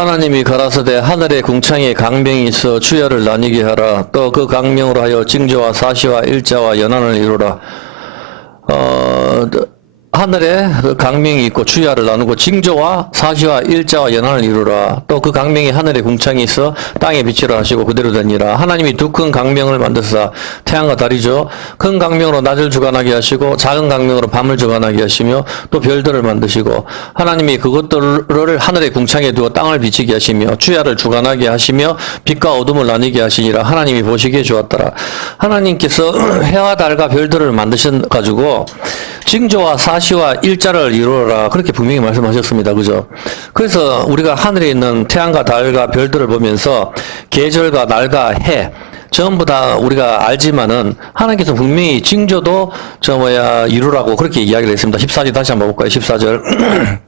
하나님이 가라사대 하늘의 궁창에 강명이 있어 주야를 나뉘게 하라. 또 그 강명으로 하여 징조와 사시와 일자와 연한을 이루라. 하늘에 그 강명이 있고 주야를 나누고 징조와 사시와 일자와 연한을 이루라. 또 그 강명이 하늘에 궁창이 있어 땅에 빛이라 하시고 그대로 되니라. 하나님이 두 큰 강명을 만드사 태양과 달이죠. 큰 강명으로 낮을 주관하게 하시고 작은 강명으로 밤을 주관하게 하시며 또 별들을 만드시고 하나님이 그것들을 하늘의 궁창에 두어 땅을 비치게 하시며 주야를 주관하게 하시며 빛과 어둠을 나뉘게 하시니라. 하나님이 보시기에 좋았더라. 하나님께서 해와 달과 별들을 만드셔가지고 징조와 사시와 일자를 이루어라. 그렇게 분명히 말씀하셨습니다. 그죠? 그래서 우리가 하늘에 있는 태양과 달과 별들을 보면서 계절과 날과 해 전부 다 우리가 알지만은 하나님께서 분명히 징조도 이루라고 그렇게 이야기를 했습니다. 14절 다시 한번 볼까요? 14절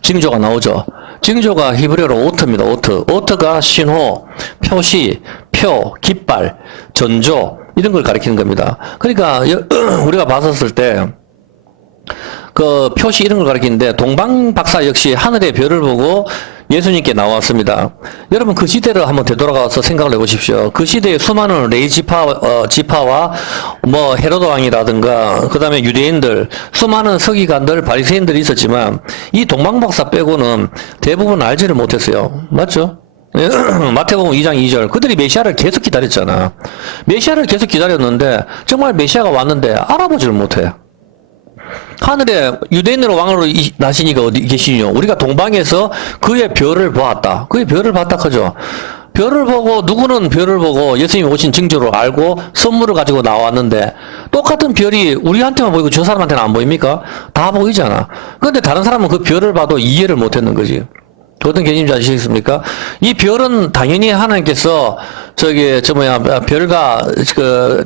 징조가 나오죠. 징조가 히브리어로 오트입니다. 오트가 신호, 표시, 표, 깃발, 전조 이런 걸 가리키는 겁니다. 그러니까 우리가 봤었을 때 그 표시 이런 걸 가리키는데 동방 박사 역시 하늘의 별을 보고 예수님께 나왔습니다. 여러분 그 시대를 한번 되돌아가서 생각을 해보십시오. 그 시대에 수많은 레이 지파와 뭐 헤로드 왕이라든가 그 다음에 유대인들 수많은 서기관들 바리새인들이 있었지만 이 동방 박사 빼고는 대부분 알지를 못했어요. 맞죠? 마태복음 2장 2절 그들이 메시아를 계속 기다렸잖아. 메시아를 계속 기다렸는데 정말 메시아가 왔는데 알아보지를 못해. 하늘에 유대인으로 왕으로 나시니가 어디 계시뇨? 우리가 동방에서 그의 별을 보았다. 그의 별을 봤다 하죠. 별을 보고 누구는 별을 보고 예수님이 오신 징조로 알고 선물을 가지고 나왔는데 똑같은 별이 우리한테만 보이고 저 사람한테는 안 보입니까? 다 보이잖아. 그런데 다른 사람은 그 별을 봐도 이해를 못했는 거지. 어떤 개념인지 아시겠습니까? 이 별은 당연히 하나님께서 별과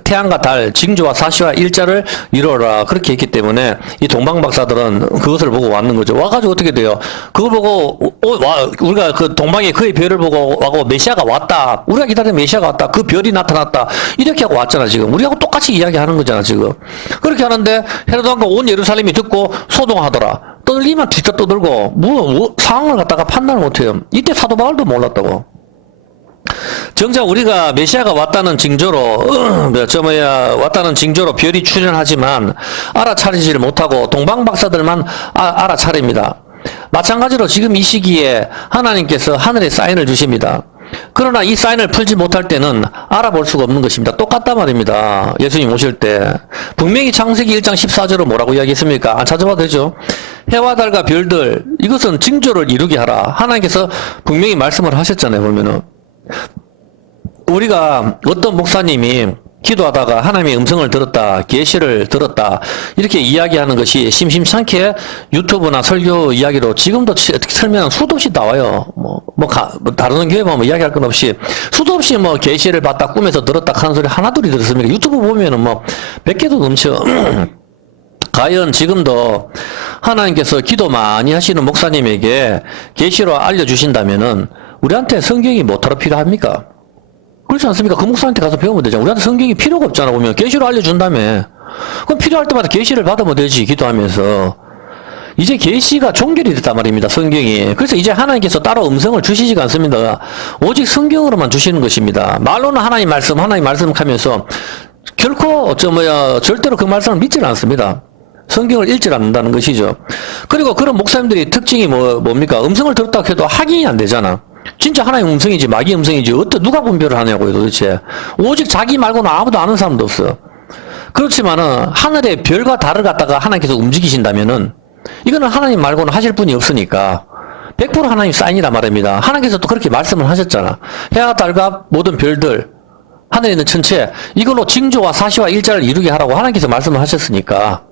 태양과 달, 징조와 사시와 일자를 이루어라 그렇게 했기 때문에 이 동방 박사들은 그것을 보고 왔는 거죠. 와가지고 어떻게 돼요? 그걸 보고 우리가 그 동방에 그의 별을 보고 와고 메시아가 왔다. 우리가 기다리는 메시아가 왔다. 그 별이 나타났다. 이렇게 하고 왔잖아 지금. 우리하고 똑같이 이야기하는 거잖아 지금. 그렇게 하는데 헤로드 왕과 온 예루살렘이 듣고 소동하더라. 떠들기만 뒤져 떠들고 상황을 갖다가 판단을 못해요. 이때 사도 바울도 몰랐다고. 정작 우리가 메시아가 왔다는 징조로 왔다는 징조로 별이 출현하지만 알아차리지를 못하고 동방 박사들만 알아차립니다. 마찬가지로 지금 이 시기에 하나님께서 하늘에 사인을 주십니다. 그러나 이 사인을 풀지 못할 때는 알아볼 수가 없는 것입니다. 똑같단 말입니다. 예수님 오실 때 분명히 창세기 1장 14절은 뭐라고 이야기했습니까? 안 찾아봐도 되죠. 해와 달과 별들 이것은 징조를 이루게 하라. 하나님께서 분명히 말씀을 하셨잖아요. 보면은 우리가 어떤 목사님이 기도하다가 하나님의 음성을 들었다, 계시를 들었다 이렇게 이야기하는 것이 심심찮게 유튜브나 설교 이야기로 지금도 설명 수도 없이 나와요. 다른 교회 보면 이야기할 건 없이 수도 없이 계시를 봤다, 꿈에서 들었다 하는 소리 하나둘이 들었습니까? 유튜브 보면은 100개도 넘쳐. 과연 지금도 하나님께서 기도 많이 하시는 목사님에게 계시로 알려주신다면은 우리한테 성경이 뭐하러 필요합니까? 그렇지 않습니까? 그 목사한테 가서 배우면 되잖아. 우리한테 성경이 필요가 없잖아. 보면 계시로 알려준다며. 그럼 필요할 때마다 계시를 받으면 되지. 기도하면서. 이제 계시가 종결이 됐단 말입니다. 성경이. 그래서 이제 하나님께서 따로 음성을 주시지가 않습니다. 오직 성경으로만 주시는 것입니다. 말로는 하나님 말씀 하면서 결코 절대로 그 말씀을 믿지는 않습니다. 성경을 읽지 않는다는 것이죠. 그리고 그런 목사님들이 특징이 뭡니까? 음성을 들었다고 해도 확인이 안 되잖아. 진짜 하나님 음성이지 마귀 음성이지 누가 분별을 하냐고요 도대체. 오직 자기 말고는 아무도 아는 사람도 없어. 그렇지만은 하늘의 별과 달을 갖다가 하나님께서 움직이신다면은 이거는 하나님 말고는 하실 분이 없으니까 100% 하나님 사인이란 말입니다. 하나님께서 또 그렇게 말씀을 하셨잖아. 해와 달과 모든 별들 하늘에 있는 천체 이걸로 징조와 사시와 일자를 이루게 하라고 하나님께서 말씀을 하셨으니까.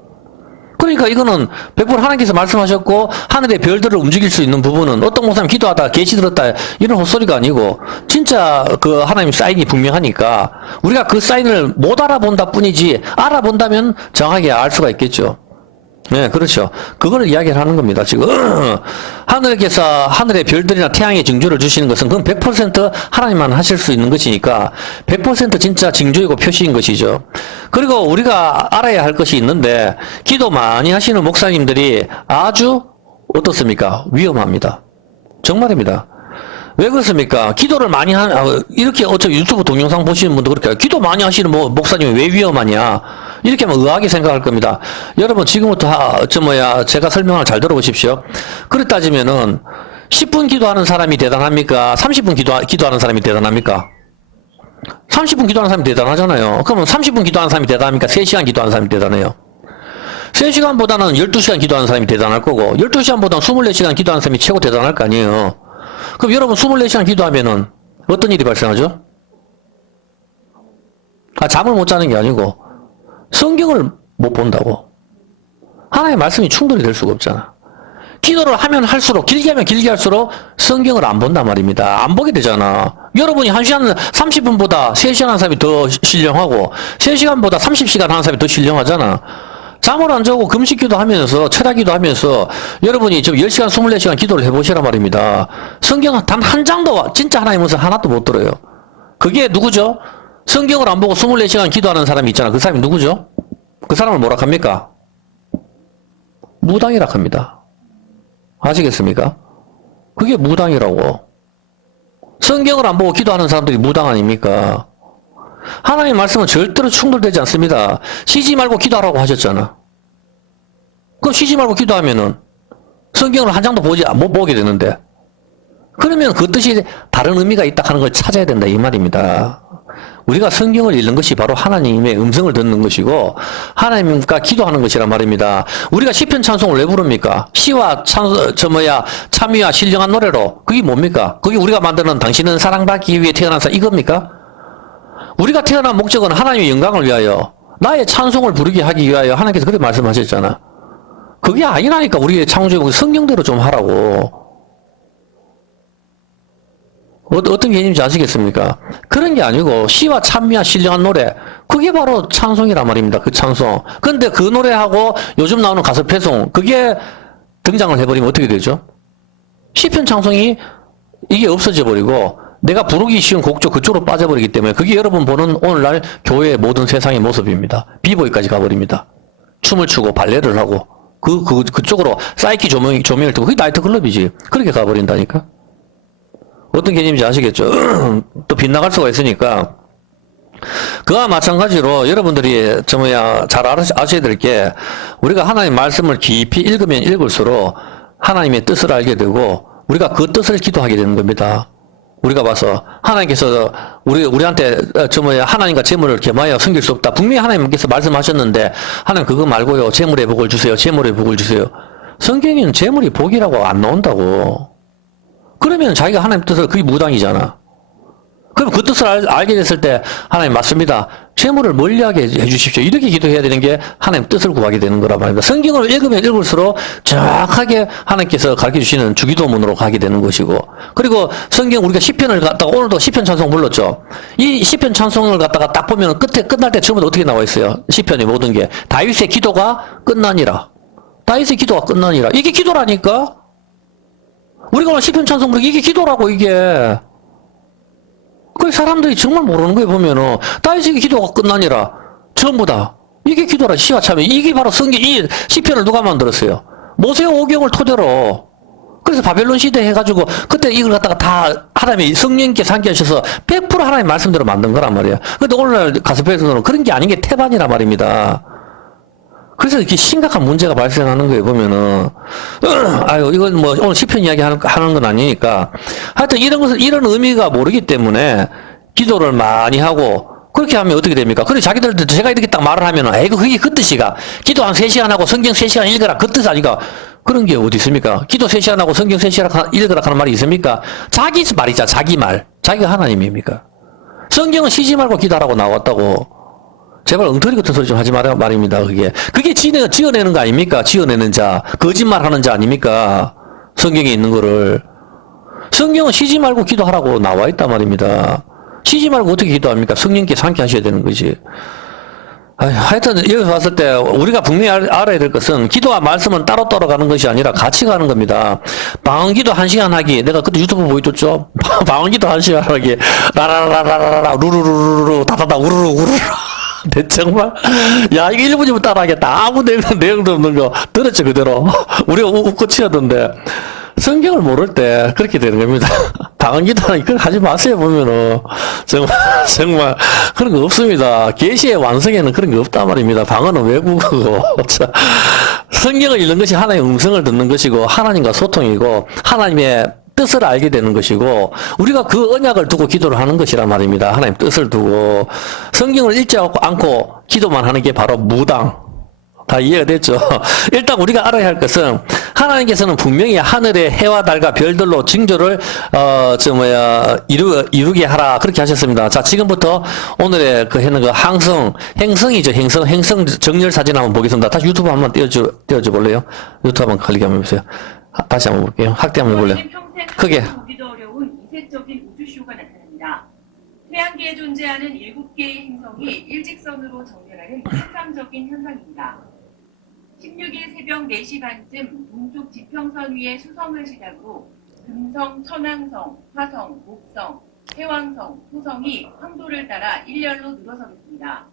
그러니까 이거는 100% 하나님께서 말씀하셨고 하늘의 별들을 움직일 수 있는 부분은 어떤 목사님 기도하다 계시 들었다 이런 헛소리가 아니고 진짜 그 하나님 사인이 분명하니까 우리가 그 사인을 못 알아본다 뿐이지 알아본다면 정확하게 알 수가 있겠죠. 네, 그렇죠. 그걸 이야기를 하는 겁니다. 지금 하늘께서 하늘의 별들이나 태양의 징조를 주시는 것은 그건 100% 하나님만 하실 수 있는 것이니까 100% 진짜 징조이고 표시인 것이죠. 그리고 우리가 알아야 할 것이 있는데 기도 많이 하시는 목사님들이 아주 어떻습니까? 위험합니다. 정말입니다. 왜 그렇습니까? 기도를 많이 이렇게 어차피 유튜브 동영상 보시는 분도 그렇게 기도 많이 하시는 목사님이 왜 위험하냐? 이렇게 하면 의아하게 생각할 겁니다. 여러분, 지금부터, 제가 설명을 잘 들어보십시오. 그렇 따지면은, 10분 기도하는 사람이 대단합니까? 30분 기도하는 사람이 대단합니까? 30분 기도하는 사람이 대단하잖아요. 그러면 30분 기도하는 사람이 대단합니까? 3시간 기도하는 사람이 대단해요. 3시간보다는 12시간 기도하는 사람이 대단할 거고, 12시간보다는 24시간 기도하는 사람이 최고 대단할 거 아니에요. 그럼 여러분 24시간 기도하면은 어떤 일이 발생하죠? 잠을 못 자는 게 아니고 성경을 못 본다고. 하나님의 말씀이 충돌이 될 수가 없잖아. 기도를 하면 할수록, 길게 하면 길게 할수록 성경을 안 본단 말입니다. 안 보게 되잖아. 여러분이 1시간 30분보다 3시간 하는 사람이 더 신령하고 3시간보다 30시간 하는 사람이 더 신령하잖아. 잠을 안 자고 금식기도 하면서 철야기도 하면서 여러분이 지금 10시간 24시간 기도를 해보시란 말입니다. 성경 단 한 장도 진짜 하나님 말씀 하나도 못 들어요. 그게 누구죠? 성경을 안 보고 24시간 기도하는 사람이 있잖아. 그 사람이 누구죠? 그 사람을 뭐라 합니까? 무당이라 합니다. 아시겠습니까? 그게 무당이라고. 성경을 안 보고 기도하는 사람들이 무당 아닙니까? 하나님의 말씀은 절대로 충돌되지 않습니다. 쉬지 말고 기도하라고 하셨잖아. 그럼 쉬지 말고 기도하면은 성경을 한 장도 못 보게 되는데, 그러면 그 뜻이 다른 의미가 있다 하는 걸 찾아야 된다 이 말입니다. 우리가 성경을 읽는 것이 바로 하나님의 음성을 듣는 것이고 하나님과 기도하는 것이란 말입니다. 우리가 시편 찬송을 왜 부릅니까? 시와 참의와 신령한 노래로. 그게 뭡니까? 그게 우리가 만드는 당신은 사랑받기 위해 태어나서 이겁니까? 우리가 태어난 목적은 하나님의 영광을 위하여 나의 찬송을 부르게 하기 위하여 하나님께서 그렇게 말씀하셨잖아. 그게 아니라니까. 우리의 창조의 성경대로 좀 하라고. 어떤 개념인지 아시겠습니까? 그런 게 아니고 시와 찬미와 신령한 노래, 그게 바로 찬송이란 말입니다. 그 찬송. 근데 그 노래하고 요즘 나오는 가수 패송, 그게 등장을 해버리면 어떻게 되죠? 시편 찬송이 이게 없어져 버리고 내가 부르기 쉬운 곡조 그쪽으로 빠져버리기 때문에 그게 여러분 보는 오늘날 교회의 모든 세상의 모습입니다. 비보이까지 가버립니다. 춤을 추고 발레를 하고 그쪽으로 사이키 조명을 뜨고 그게 나이트클럽이지. 그렇게 가버린다니까. 어떤 개념인지 아시겠죠? 또 빗나갈 수가 있으니까. 그와 마찬가지로 여러분들이 잘 아셔야 될 게, 우리가 하나님의 말씀을 깊이 읽으면 읽을수록 하나님의 뜻을 알게 되고 우리가 그 뜻을 기도하게 되는 겁니다. 우리가 봐서 하나님께서 우리한테 하나님과 재물을 겸하여 섬길 수 없다. 분명히 하나님께서 말씀하셨는데 하나님 그거 말고요. 재물의 복을 주세요. 재물의 복을 주세요. 성경에는 재물이 복이라고 안 나온다고. 그러면 자기가 하나님 뜻을, 그게 무당이잖아. 그럼 그 뜻을 알게 됐을 때 하나님 맞습니다. 재물을 멀리하게 해주십시오. 이렇게 기도해야 되는 게 하나님 뜻을 구하게 되는 거란 말입니다. 성경을 읽으면 읽을수록 정확하게 하나님께서 가르쳐주시는 주기도문으로 가게 되는 것이고, 그리고 성경 우리가 시편을 갖다가 오늘도 시편 찬송 불렀죠. 이 시편 찬송을 갖다가 딱 보면 끝에 끝날 때 처음부터 어떻게 나와 있어요? 시편의 모든 게 다윗의 기도가 끝나니라. 다윗의 기도가 끝나니라. 이게 기도라니까. 우리가 오늘 시편 찬송 부르기 이게 기도라고 이게. 그 사람들이 정말 모르는 거에 보면은 다윗의 기도가 끝나니라. 전부 다 이게 기도라. 시와 참여. 이게 바로 성경. 이 시편을 누가 만들었어요? 모세 오경을 토대로. 그래서 바벨론 시대 해가지고 그때 이걸 갖다가 다 하나님의 성령님께서 함께 하셔서 100% 하나님 말씀대로 만든 거란 말이에요. 근데 오늘날 가스펠에서는 그런 게 아닌 게 태반이란 말입니다. 그래서 이렇게 심각한 문제가 발생하는 거에 보면은, 이건 오늘 시편 이야기 하는 건 아니니까. 하여튼 이런 의미가 모르기 때문에 기도를 많이 하고, 그렇게 하면 어떻게 됩니까? 그래, 자기들도 제가 이렇게 딱 말을 하면은, 그게 그 뜻이가. 기도 한 3시간 하고 성경 3시간 읽어라. 그 뜻 아니까. 그런 게 어디 있습니까? 기도 3시간 하고 성경 3시간 읽어라 하는 말이 있습니까? 자기 말이자, 자기 말. 자기가 하나님입니까? 성경은 쉬지 말고 기도하라고 나왔다고. 제발 엉터리 같은 소리 좀 하지 말입니다. 그게 지어내는 거 아닙니까? 지어내는 자, 거짓말하는 자 아닙니까? 성경에 있는 거를. 성경은 쉬지 말고 기도하라고 나와 있단 말입니다. 쉬지 말고 어떻게 기도합니까? 성령께서 함께 하셔야 되는 거지. 하여튼 여기 봤을 때 우리가 분명히 알아야 될 것은 기도와 말씀은 따로따로 가는 것이 아니라 같이 가는 겁니다. 방언기도 1시간 하기. 내가 그때 유튜브 보여줬죠? 방언기도 1시간 하기. 라라라라라라 루루루루루 다다다 우르르 우르르. 정말 야 이거 1분이면 따라하겠다. 아무 내용도 없는 거 들었죠 그대로. 우리가 웃고 치었던데 성경을 모를 때 그렇게 되는 겁니다. 방언기도는 그걸 하지 마세요. 보면은 정말 그런 거 없습니다. 계시의 완성에는 그런 거 없단 말입니다. 방언은 외국어고. 자, 성경을 읽는 것이 하나님의 음성을 듣는 것이고 하나님과 소통이고 하나님의 뜻을 알게 되는 것이고 우리가 그 언약을 두고 기도를 하는 것이란 말입니다. 하나님 뜻을 두고 성경을 읽지 않고 기도만 하는 게 바로 무당. 다 이해가 됐죠? 일단 우리가 알아야 할 것은 하나님께서는 분명히 하늘의 해와 달과 별들로 징조를 이루게 하라 그렇게 하셨습니다. 자, 지금부터 오늘의 그 해는 그 행성이죠. 행성 정렬 사진 한번 보겠습니다. 다시 유튜브 한번 띄워줘 볼래요? 유튜브 한번 클릭 한번 해보세요. 다시 한번 볼게요. 확대 한번 해볼래요? 크게. 보기도 어려운 이색적인 우주쇼가 나타납니다. 태양계에 존재하는 7개의 행성이 일직선으로 정렬하는 환상적인 현상입니다. 16일 새벽 4시 반쯤 동쪽 지평선 위의 수성을 시작으로 금성, 천왕성, 화성, 목성, 해왕성, 토성이 황도를 따라 일렬로 늘어서겠습니다.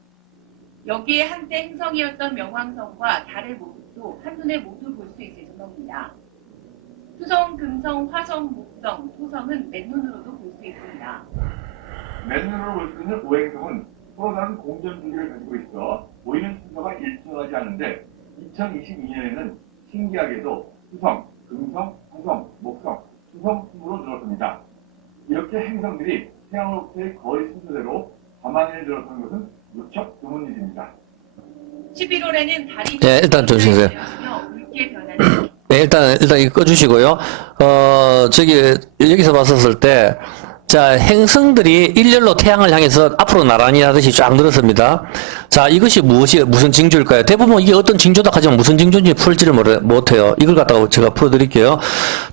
여기에 한때 행성이었던 명왕성과 달의 모습도 한눈에 모두 볼 수 있을 정도입니다. 수성, 금성, 화성, 목성, 토성은 맨눈으로도 볼 수 있습니다. 맨눈으로 볼 수 있는 오행성은 서로 다른 공전 주기를 가지고 있어 보이는 순서가 일정하지 않은데 2022년에는 신기하게도 수성, 금성, 화성, 목성, 수성 순으로 늘었습니다. 이렇게 행성들이 태양으로부터의 거의 순서대로 밤하늘에 늘어서는 것은 무척 드문 일입니다. 11월에는 달이 네, 일단 좀 주세요. 붉게 변하는 네, 일단 이거 꺼주시고요. 여기서 봤었을 때, 자, 행성들이 일렬로 태양을 향해서 앞으로 나란히 하듯이 쫙 늘었습니다. 자, 이것이 무슨 징조일까요? 대부분 이게 어떤 징조다 하지만 무슨 징조인지 풀지를 못해요. 이걸 갖다가 제가 풀어드릴게요.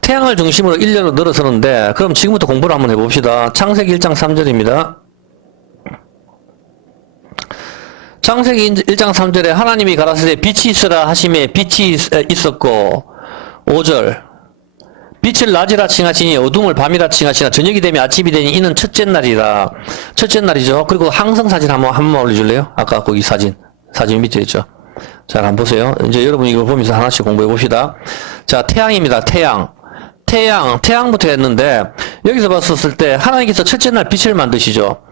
태양을 중심으로 일렬로 늘어서는데, 그럼 지금부터 공부를 한번 해봅시다. 창세기 1장 3절입니다. 창세기 1장 3절에 하나님이 가라사대 빛이 있으라 하심에 빛이 있었고 5절 빛을 낮이라 칭하시니 어둠을 밤이라 칭하시나 저녁이 되면 아침이 되니 이는 첫째 날이라. 첫째 날이죠. 그리고 항성 사진 한번 올려줄래요? 아까 거기 사진 밑에 있죠. 자, 한번 보세요. 이제 여러분 이걸 보면서 하나씩 공부해 봅시다. 자, 태양입니다. 태양부터 했는데 여기서 봤었을 때 하나님께서 첫째 날 빛을 만드시죠.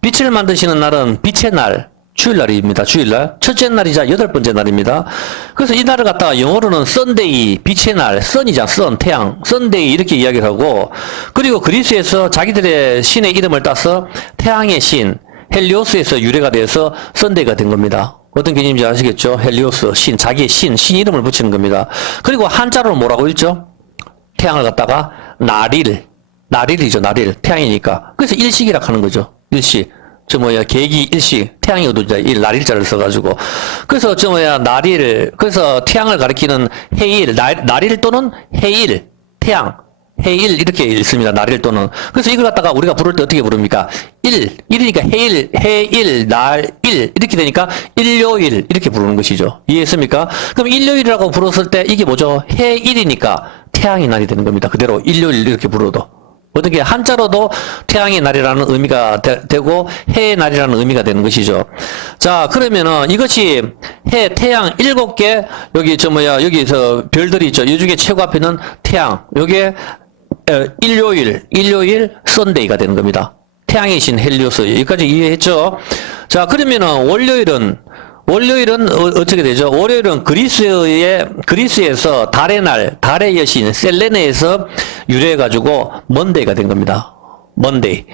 빛을 만드시는 날은 빛의 날, 주일날입니다. 주일날. 첫째 날이자 8번째 날입니다. 그래서 이 날을 갖다가 영어로는 썬데이, 빛의 날, 선이자 선, 태양, 썬데이 이렇게 이야기를 하고, 그리고 그리스에서 자기들의 신의 이름을 따서 태양의 신, 헬리오스에서 유래가 돼서 썬데이가 된 겁니다. 어떤 개념인지 아시겠죠? 헬리오스, 신, 자기의 신 이름을 붙이는 겁니다. 그리고 한자로 뭐라고 읽죠? 태양을 갖다가 나릴이죠, 나릴. 태양이니까. 그래서 일식이라고 하는 거죠. 일식. 계기 일식, 태양이 어두자, 날일자를 써가지고. 그래서 그래서 태양을 가리키는 해일, 날일 또는 해일, 태양, 해일, 이렇게 읽습니다. 날일 또는. 그래서 이걸 갖다가 우리가 부를 때 어떻게 부릅니까? 일이니까 해일, 날일, 이렇게 되니까 일요일, 이렇게 부르는 것이죠. 이해했습니까? 그럼 일요일이라고 불렀을 때 이게 뭐죠? 해일이니까 태양의 날이 되는 겁니다. 그대로 일요일 이렇게 불러도. 어떻게 한자로도 태양의 날이라는 의미가 되고 해의 날이라는 의미가 되는 것이죠. 자, 그러면은 이것이 태양 7개 여기서 별들이 있죠. 이 중에 최고 앞에는 태양. 요게 일요일 썬데이가 되는 겁니다. 태양의 신 헬리오스. 여기까지 이해했죠? 자, 그러면은 월요일은 어떻게 되죠? 월요일은 그리스에서 달의 날, 달의 여신 셀레네에서 유래해가지고 먼데이가 된 겁니다. 먼데이,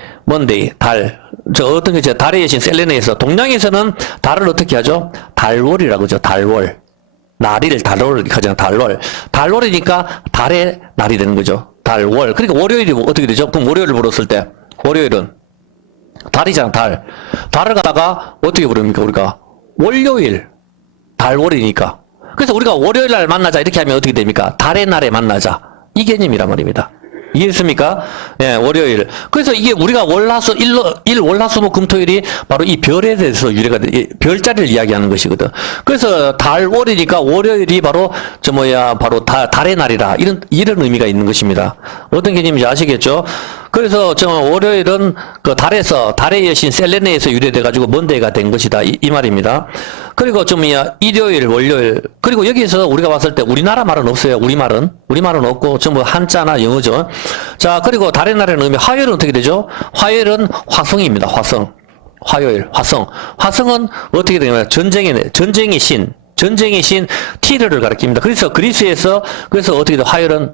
달. 어떤 거죠? 달의 여신 셀레네에서. 동양에서는 달을 어떻게 하죠? 달월이라고 하죠. 달월. 날일, 달월, 하잖아요. 달월. 달월이니까 달의 날이 되는 거죠. 달월. 그러니까 월요일이 어떻게 되죠? 그럼 월요일을 물었을 때, 월요일은 달이잖아, 달. 달을 갖다가 어떻게 부릅니까, 우리가? 월요일, 달월이니까. 그래서 우리가 월요일 날 만나자 이렇게 하면 어떻게 됩니까? 달의 날에 만나자. 이 개념이란 말입니다. 이해했습니까? 예, 월요일. 그래서 이게 우리가 월화수목 금토일이 바로 이 별에 대해서 유래가 별자리를 이야기하는 것이거든. 그래서 달월이니까 월요일이 바로 바로 달의 날이라 이런 의미가 있는 것입니다. 어떤 개념인지 아시겠죠? 그래서 저 월요일은 그 달의 여신 셀레네에서 유래돼가지고 먼데이가 된 것이다. 이 말입니다. 그리고 좀 일요일, 월요일. 그리고 여기서 우리가 봤을 때 우리나라 말은 없어요. 우리말은 없고 전부 한자나 영어죠. 자, 그리고 달의 날에는 의미, 화요일은 어떻게 되죠? 화요일은 화성입니다. 화요일, 화성. 화성은 어떻게 되냐면 전쟁의 신 티르를 가리킵니다. 그래서 그리스에서 어떻게 돼? 화요일은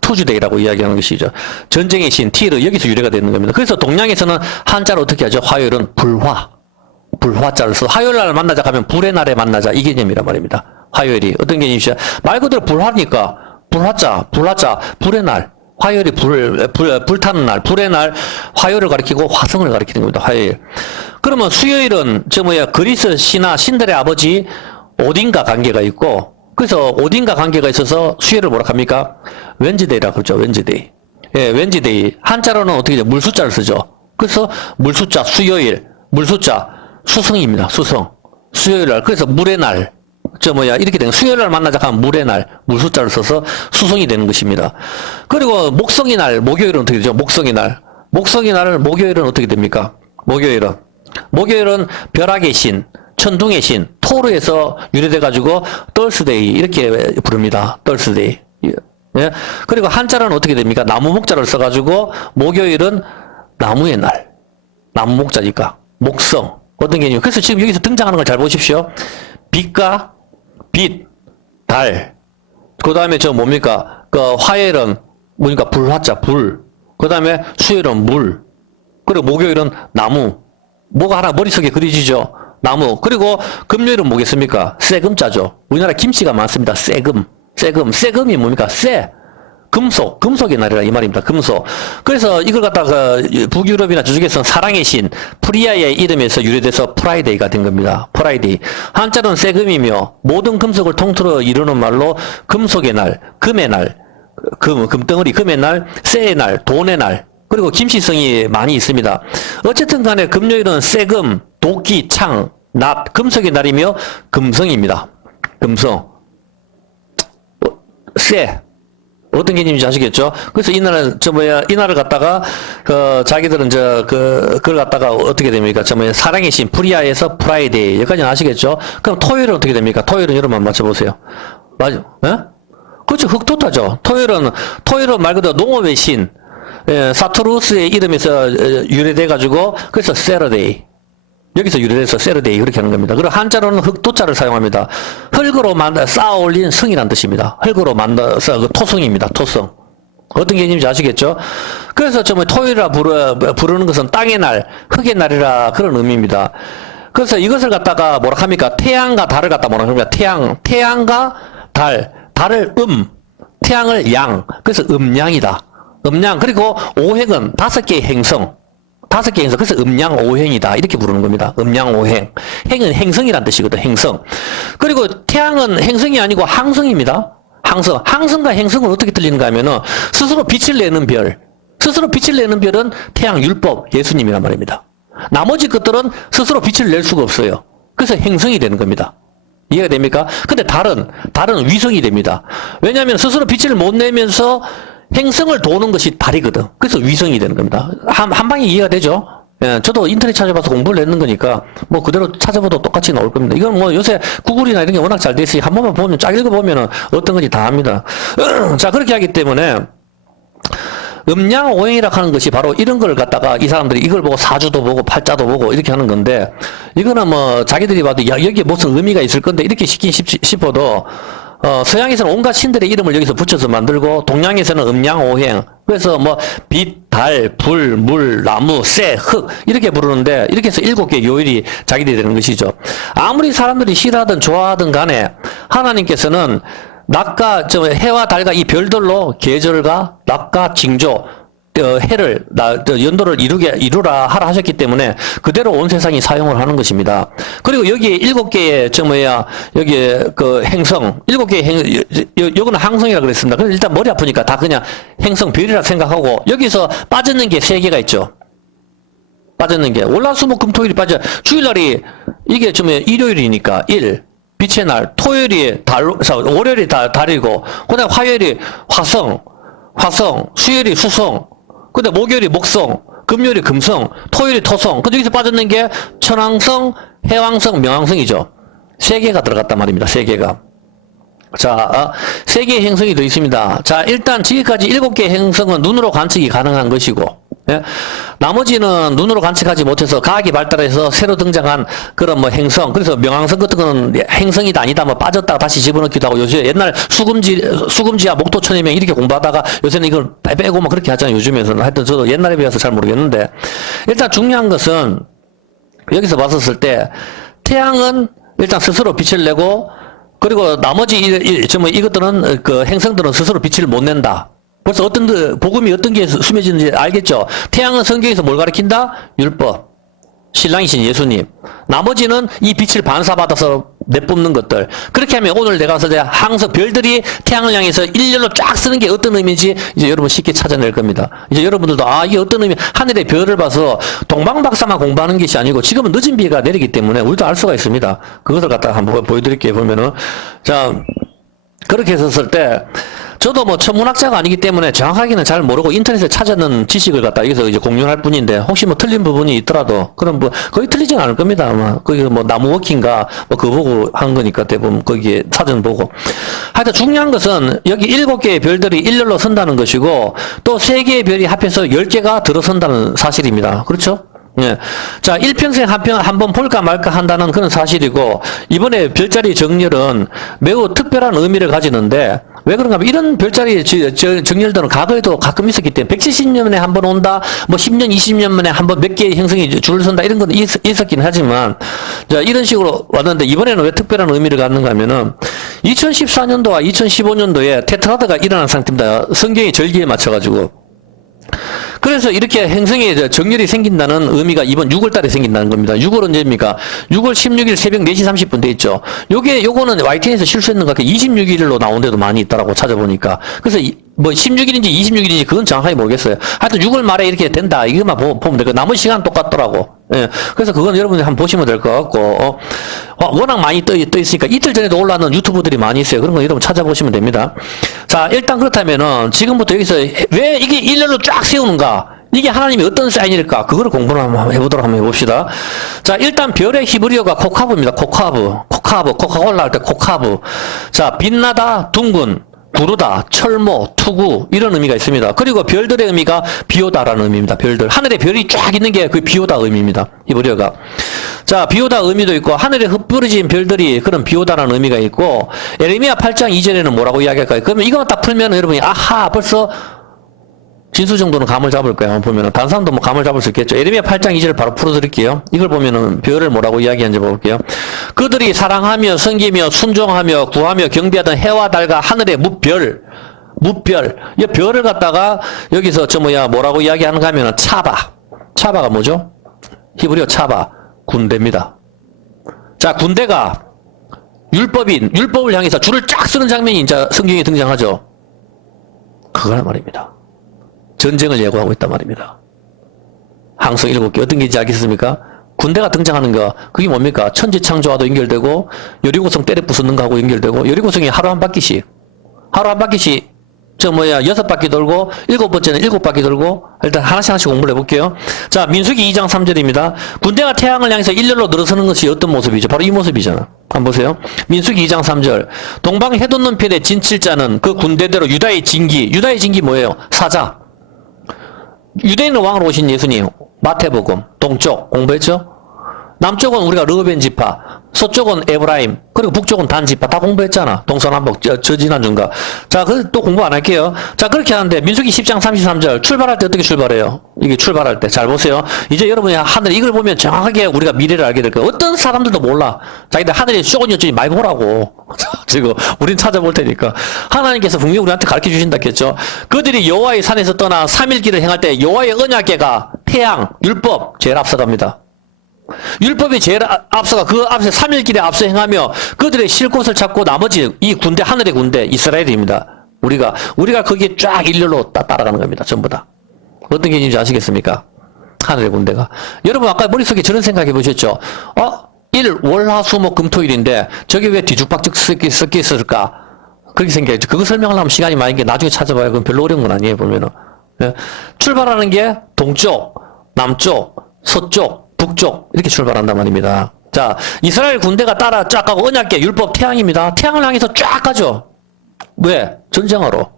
투즈데이라고 이야기하는 것이죠. 전쟁의 신 티르, 여기서 유래가 되는 겁니다. 그래서 동양에서는 한자로 어떻게 하죠? 화요일은 불화자를 써서 화요일 날 만나자 하면 불의 날에 만나자, 이 개념이란 말입니다. 화요일이 어떤 개념이죠? 말 그대로 불화니까 불화자, 불의 날. 화요일이 불타는 날, 불의 날, 화요일을 가리키고 화성을 가리키는 겁니다. 화요일. 그러면 수요일은 그리스 신들의 아버지 오딘과 관계가 있고, 그래서 오딘과 관계가 있어서 수요일을 뭐라 합니까? 웬즈데이라고 그러죠. 웬즈데이. 예, 웬즈데이. 한자로는 어떻게 돼요? 물숫자를 쓰죠. 그래서 물숫자, 수요일, 물숫자, 수성입니다. 수요일 날. 그래서 물의 날. 이렇게 된 수요일 날 만나자 하면 물의 날, 물숫자를 써서 수성이 되는 것입니다. 그리고 목성의 날, 목요일은 어떻게 되죠? 목성의 날, 목요일은 어떻게 됩니까? 목요일은 벼락의 신, 천둥의 신, 토르에서 유래돼가지고 떨스데이 이렇게 부릅니다. 떨스데이. 예? 그리고 한자로는 어떻게 됩니까? 나무 목자를 써가지고 목요일은 나무의 날, 나무 목자니까 목성. 어떤 개념이에요? 그래서 지금 여기서 등장하는 걸 잘 보십시오. 빛, 달. 그 다음에 뭡니까? 화요일은 뭐니까 불화자, 불. 그 다음에 수요일은 물. 그리고 목요일은 나무. 뭐가 하나 머릿속에 그려지죠? 나무. 그리고 금요일은 뭐겠습니까? 세금자죠. 우리나라 김씨가 많습니다. 세금이 뭡니까? 금속의 날이라 이 말입니다. 금속. 그래서 이걸 갖다가 북유럽이나 저쪽에서는 사랑의 신, 프리아의 이름에서 유래돼서 프라이데이가 된 겁니다. 프라이데이. 한자는 세금이며 모든 금속을 통틀어 이루는 말로 금속의 날, 금의 날, 금덩어리, 금의 날, 쇠의 날, 돈의 날, 그리고 김씨성이 많이 있습니다. 어쨌든 간에 금요일은 세금, 도끼, 창, 납, 금속의 날이며 금성입니다. 금성. 어떤 개념인지 아시겠죠? 그래서 이 날을 갖다가, 자기들은 그걸 갖다가 어떻게 됩니까? 사랑의 신, 프리아에서 프라이데이. 여기까지 아시겠죠? 그럼 토요일은 어떻게 됩니까? 토요일은 여러분 맞춰보세요. 맞아? 예? 그렇죠. 흑토타죠. 토요일은 말 그대로 농업의 신, 사투루스의 이름에서 유래돼가지고, 그래서 세러데이. 여기서 유래돼서 세르데이 그렇게 하는 겁니다. 그리고 한자로는 흑도자를 사용합니다. 흙으로 쌓아 올린 성이란 뜻입니다. 흙으로 만들어서 토성입니다. 토성. 어떤 개념인지 아시겠죠? 그래서 토요일이라 부르는 것은 땅의 날, 흙의 날이라 그런 의미입니다. 그래서 이것을 갖다가 뭐라 합니까? 태양과 달을 갖다 뭐라 합니까? 태양과 달을 태양을 양. 그래서 음양이다. 그리고 오행은 5개의 행성. 그래서 음양오행이다. 이렇게 부르는 겁니다. 음양오행. 행은 행성이란 뜻이거든, 행성. 그리고 태양은 행성이 아니고 항성입니다. 항성과 행성은 어떻게 틀리는가 하면은, 스스로 빛을 내는 별은 태양 율법, 예수님이란 말입니다. 나머지 것들은 스스로 빛을 낼 수가 없어요. 그래서 행성이 되는 겁니다. 이해가 됩니까? 근데 달은 위성이 됩니다. 왜냐하면 스스로 빛을 못 내면서 행성을 도는 것이 달이거든. 그래서 위성이 되는 겁니다. 한 방에 이해가 되죠? 예, 저도 인터넷 찾아봐서 공부를 했는 거니까, 그대로 찾아봐도 똑같이 나올 겁니다. 이건 요새 구글이나 이런 게 워낙 잘 돼 있으니 한 번만 보면, 쫙 읽어보면 어떤 건지 다 압니다. 자, 그렇게 하기 때문에, 음양오행이라고 하는 것이 바로 이런 걸 갖다가 이 사람들이 이걸 보고 사주도 보고 팔자도 보고 이렇게 하는 건데, 이거는 자기들이 봐도 여기에 무슨 의미가 있을 건데, 이렇게 싶어도, 서양에서는 온갖 신들의 이름을 여기서 붙여서 만들고, 동양에서는 음양오행. 그래서 빛, 달, 불, 물, 나무, 쇠, 흙, 이렇게 부르는데, 이렇게 해서 7개의 요일이 자기들이 되는 것이죠. 아무리 사람들이 싫어하든 좋아하든 간에, 하나님께서는 낮과, 해와 달과 이 별들로 계절과 낮과 징조, 연도를 이루라 하라 하셨기 때문에 그대로 온 세상이 사용을 하는 것입니다. 그리고 여기에 7개의, 여기에 행성, 7개의 요거는 항성이라 그랬습니다. 그래서 일단 머리 아프니까 다 그냥 행성 별이라 생각하고, 여기서 빠졌는 게 3개가 있죠. 빠졌는 게. 월화수목금토일이 빠져. 주일날이, 이게 일요일이니까, 빛의 날, 토요일이 월요일이 달이고, 그 다음에 화요일이 화성, 화성, 수요일이 수성, 근데 목요일이 목성, 금요일이 금성, 토요일이 토성. 근데 여기서 빠졌는 게 천왕성, 해왕성, 명왕성이죠. 3개가 들어갔단 말입니다. 3개가. 자, 3개의 행성이 더 있습니다. 자, 일단 지금까지 7개의 행성은 눈으로 관측이 가능한 것이고, 예? 나머지는 눈으로 관측하지 못해서 과학이 발달해서 새로 등장한 그런 뭐 행성, 그래서 명왕성 같은 거는 행성이다 아니다 뭐 빠졌다가 다시 집어넣기도 하고, 요새 옛날 수금지와 목토천해명 이렇게 공부하다가 요새는 이걸 빼고 뭐 그렇게 하잖아요. 요즘에서는. 하여튼 저도 옛날에 배워서 잘 모르겠는데, 일단 중요한 것은 여기서 봤었을 때 태양은 일단 스스로 빛을 내고, 그리고 나머지 이것들은 그 행성들은 스스로 빛을 못 낸다. 벌써 복음이 어떤 게 숨겨지는지 알겠죠? 태양은 성경에서 뭘 가리킨다? 율법. 신랑이신 예수님. 나머지는 이 빛을 반사받아서 내뿜는 것들. 그렇게 하면 오늘 내가 항상 별들이 태양을 향해서 일렬로 쫙 쓰는 게 어떤 의미인지 이제 여러분 쉽게 찾아낼 겁니다. 이제 여러분들도 이게 어떤 의미, 하늘의 별을 봐서 동방박사만 공부하는 것이 아니고 지금은 늦은 비가 내리기 때문에 우리도 알 수가 있습니다. 그것을 갖다가 한번 보여드릴게요. 보면은. 자, 그렇게 했었을 때 저도 뭐 천문학자가 아니기 때문에 정확하게는 잘 모르고 인터넷에 찾아낸 지식을 갖다 여기서 이제 공유할 뿐인데, 혹시 뭐 틀린 부분이 있더라도 그럼 뭐 거의 틀리진 않을 겁니다. 아마 거기 뭐 나무워킹가 뭐 그거 보고 한 거니까 대부분 거기에 사전 보고. 하여튼 중요한 것은 여기 7개의 별들이 일렬로 선다는 것이고, 또 3개의 별이 합해서 10개가 들어선다는 사실입니다. 그렇죠? 예. 자, 일평생 한 번 볼까 말까 한다는 그런 사실이고, 이번에 별자리 정렬은 매우 특별한 의미를 가지는데, 왜 그런가 하면 이런 별자리 정렬들은 과거에도 가끔 있었기 때문에 170년에 한 번 온다, 뭐 10년, 20년 만에 한 번 몇 개의 행성이 줄을 선다, 이런 건 있었긴 하지만, 자, 이런 식으로 왔는데 이번에는 왜 특별한 의미를 갖는가 하면은 2014년도와 2015년도에 테트라드가 일어난 상태입니다. 성경의 절기에 맞춰가지고. 그래서 이렇게 행성에 정렬이 생긴다는 의미가 이번 6월 달에 생긴다는 겁니다. 6월 언제입니까? 6월 16일 새벽 4시 30분 돼 있죠. 요거는 YTN에서 실수했는 것 같아요. 26일로 나온 데도 많이 있더라고, 찾아보니까. 그래서 뭐 16일인지 26일인지 그건 정확하게 모르겠어요. 하여튼 6월 말에 이렇게 된다, 이것만 보면 되고, 나머지 시간 똑같더라고. 예. 그래서 그건 여러분이 한번 보시면 될 것 같고, 워낙 많이 떠 있으니까 이틀 전에도 올라왔는 유튜브들이 많이 있어요. 그런 거 여러분 찾아보시면 됩니다. 자, 일단 그렇다면은 지금부터 여기서 왜 이게 일렬로 쫙 세우는가? 이게 하나님이 어떤 사인일까? 그거를 공부를 한번 해보도록 한번 해봅시다. 자, 일단 별의 히브리어가 코카브입니다. 코카브. 코카콜라 할 때 코카브. 자, 빛나다, 둥근, 구르다, 철모, 투구, 이런 의미가 있습니다. 그리고 별들의 의미가 비오다라는 의미입니다. 별들. 하늘에 별이 쫙 있는 게 그 비오다 의미입니다. 히브리어가. 자, 비오다 의미도 있고, 하늘에 흩뿌려진 별들이 그런 비오다라는 의미가 있고, 에레미야 8장 2절에는 뭐라고 이야기할까요? 그러면 이거만 딱 풀면 여러분이, 아하, 벌써 진수 정도는 감을 잡을 거예요. 보면은. 다른 사람도 뭐 감을 잡을 수 있겠죠. 에레미야 8장 2절을 바로 풀어드릴게요. 이걸 보면은 별을 뭐라고 이야기하는지 볼게요. 그들이 사랑하며 섬기며 순종하며 구하며 경배하던 해와 달과 하늘의 무별. 이 별을 갖다가 여기서 뭐라고 이야기하는가 하면은 차바. 차바가 뭐죠? 히브리어 차바. 군대입니다. 자, 군대가 율법을 향해서 줄을 쫙 쓰는 장면이 이제 성경에 등장하죠. 그거란 말입니다. 전쟁을 예고하고 있단 말입니다. 항성 7개. 어떤 게인지 알겠습니까? 군대가 등장하는 거, 그게 뭡니까? 천지창조와도 연결되고, 여리고성 때려 부수는 거하고 연결되고, 여리고성이 하루 한 바퀴씩, 6바퀴 돌고, 7번째는 7바퀴 돌고, 일단 하나씩 공부를 해볼게요. 자, 민수기 2장 3절입니다. 군대가 태양을 향해서 일렬로 늘어서는 것이 어떤 모습이죠? 바로 이 모습이잖아. 한번 보세요. 민수기 2장 3절. 동방 해돋는 편의 진칠자는 그 군대대로 유다의 진기 뭐예요? 사자. 유대인은 왕으로 오신 예수님, 마태복음, 동쪽 공부했죠? 남쪽은 우리가 르우벤 지파, 서쪽은 에브라임, 그리고 북쪽은 단 지파 다 공부했잖아. 동서남북, 지난주인가. 자, 또 공부 안 할게요. 자, 그렇게 하는데 민수기 10장 33절 출발할 때 어떻게 출발해요? 이게 출발할 때 잘 보세요. 이제 여러분이 하늘 이걸 보면 정확하게 우리가 미래를 알게 될 거예요. 어떤 사람들도 몰라. 자기들 하늘에 쇼건 여전히 많이 보라고. 지금 우린 찾아볼 테니까. 하나님께서 분명히 우리한테 가르쳐 주신다 했죠. 그들이 여호와의 산에서 떠나 3일길을 행할 때 여호와의 언약궤가 태양, 율법 제일 앞서갑니다. 율법이 제일 앞서가 그 앞서 3일길에 앞서 행하며 그들의 쉴 곳을 찾고 나머지 이 군대, 하늘의 군대 이스라엘입니다. 우리가 거기에 쫙 일렬로 따라가는 겁니다. 전부 다. 어떤 개념인지 아시겠습니까? 하늘의 군대가. 여러분 아까 머릿속에 저런 생각해 보셨죠? 일, 월, 화, 수, 목, 금, 토, 일인데 저게 왜 뒤죽박죽 섞여 있을까? 그렇게 생겨야죠. 그거 설명하려면 시간이 많은 게 나중에 찾아봐요. 그건 별로 어려운 건 아니에요, 보면은. 예. 출발하는 게 동쪽, 남쪽, 서쪽, 북쪽, 이렇게 출발한단 말입니다. 자, 이스라엘 군대가 따라 쫙 가고 언약궤 율법 태양입니다. 태양을 향해서 쫙 가죠. 왜? 전쟁하러.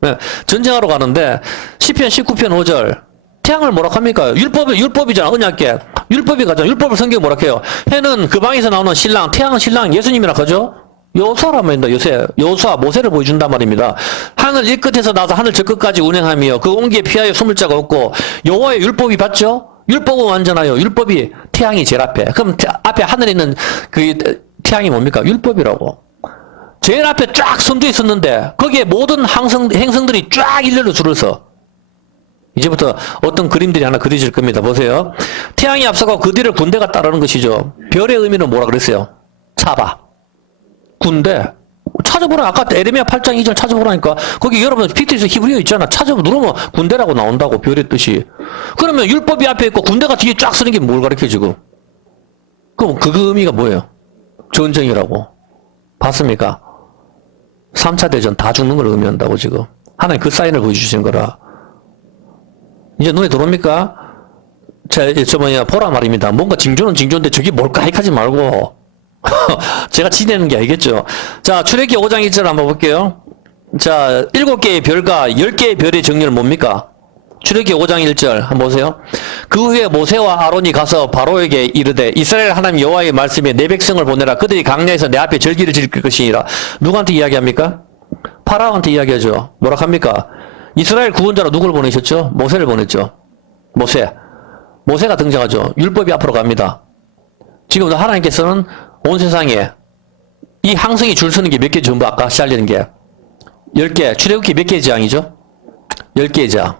네, 전쟁하러 가는데 시편 19편 5절 태양을 뭐라 합니까? 율법이잖아. 언약궤 율법이 가잖아. 율법을 성경에 뭐라 해요? 해는 그 방에서 나오는 신랑, 태양은 신랑 예수님이라 하죠. 여호수아란 말입니다. 여호수아 모세를 보여준단 말입니다. 하늘 이 끝에서 나서 하늘 저 끝까지 운행하며 그 온기에 피하여 숨을 자가 없고 여호와의 율법이 봤죠? 율법은 완전하여 율법이 태양이 제일 앞에. 그럼 앞에 하늘에 있는 그 태양이 뭡니까? 율법이라고. 제일 앞에 쫙 선두에 있었는데 거기에 모든 행성들이 쫙 일렬로 줄을 서. 이제부터 어떤 그림들이 하나 그려질 겁니다. 보세요. 태양이 앞서고 그 뒤를 군대가 따르는 것이죠. 별의 의미는 뭐라 그랬어요? 차바. 군대. 찾아보라. 아까 에레미야 8장 2절 찾아보라니까. 거기 여러분 PT에서 히브리어 있잖아. 누르면 군대라고 나온다고. 별의 뜻이. 그러면 율법이 앞에 있고 군대가 뒤에 쫙 서는 게 뭘 가르쳐 지금? 그럼 그 의미가 뭐예요? 전쟁이라고. 봤습니까? 3차 대전 다 죽는 걸 의미한다고 지금. 하나님 그 사인을 보여주신 거라. 이제 눈에 들어옵니까? 보라 말입니다. 뭔가 징조는 징조인데 저게 뭘까 하지 말고. 제가 지내는 게 아니겠죠. 자, 출애굽기 5장 1절 한번 볼게요. 자, 7개의 별과 10개의 별의 정렬은 뭡니까? 출애굽기 5장 1절 한번 보세요. 그 후에 모세와 아론이 가서 바로에게 이르되 이스라엘 하나님 여호와의 말씀에 내 백성을 보내라. 그들이 강야에서 내 앞에 절기를 지킬 것이니라. 누구한테 이야기합니까? 파라오한테 이야기하죠. 뭐라 합니까? 이스라엘 구원자로 누구를 보내셨죠? 모세를 보냈죠. 모세가 등장하죠. 율법이 앞으로 갑니다. 지금 하나님께서는 온 세상에 이 항성이 줄 서는 게 몇 개 전부 아까 시작하는 게 10개, 출애굽기 몇 개의 재앙이죠? 10개의 재앙.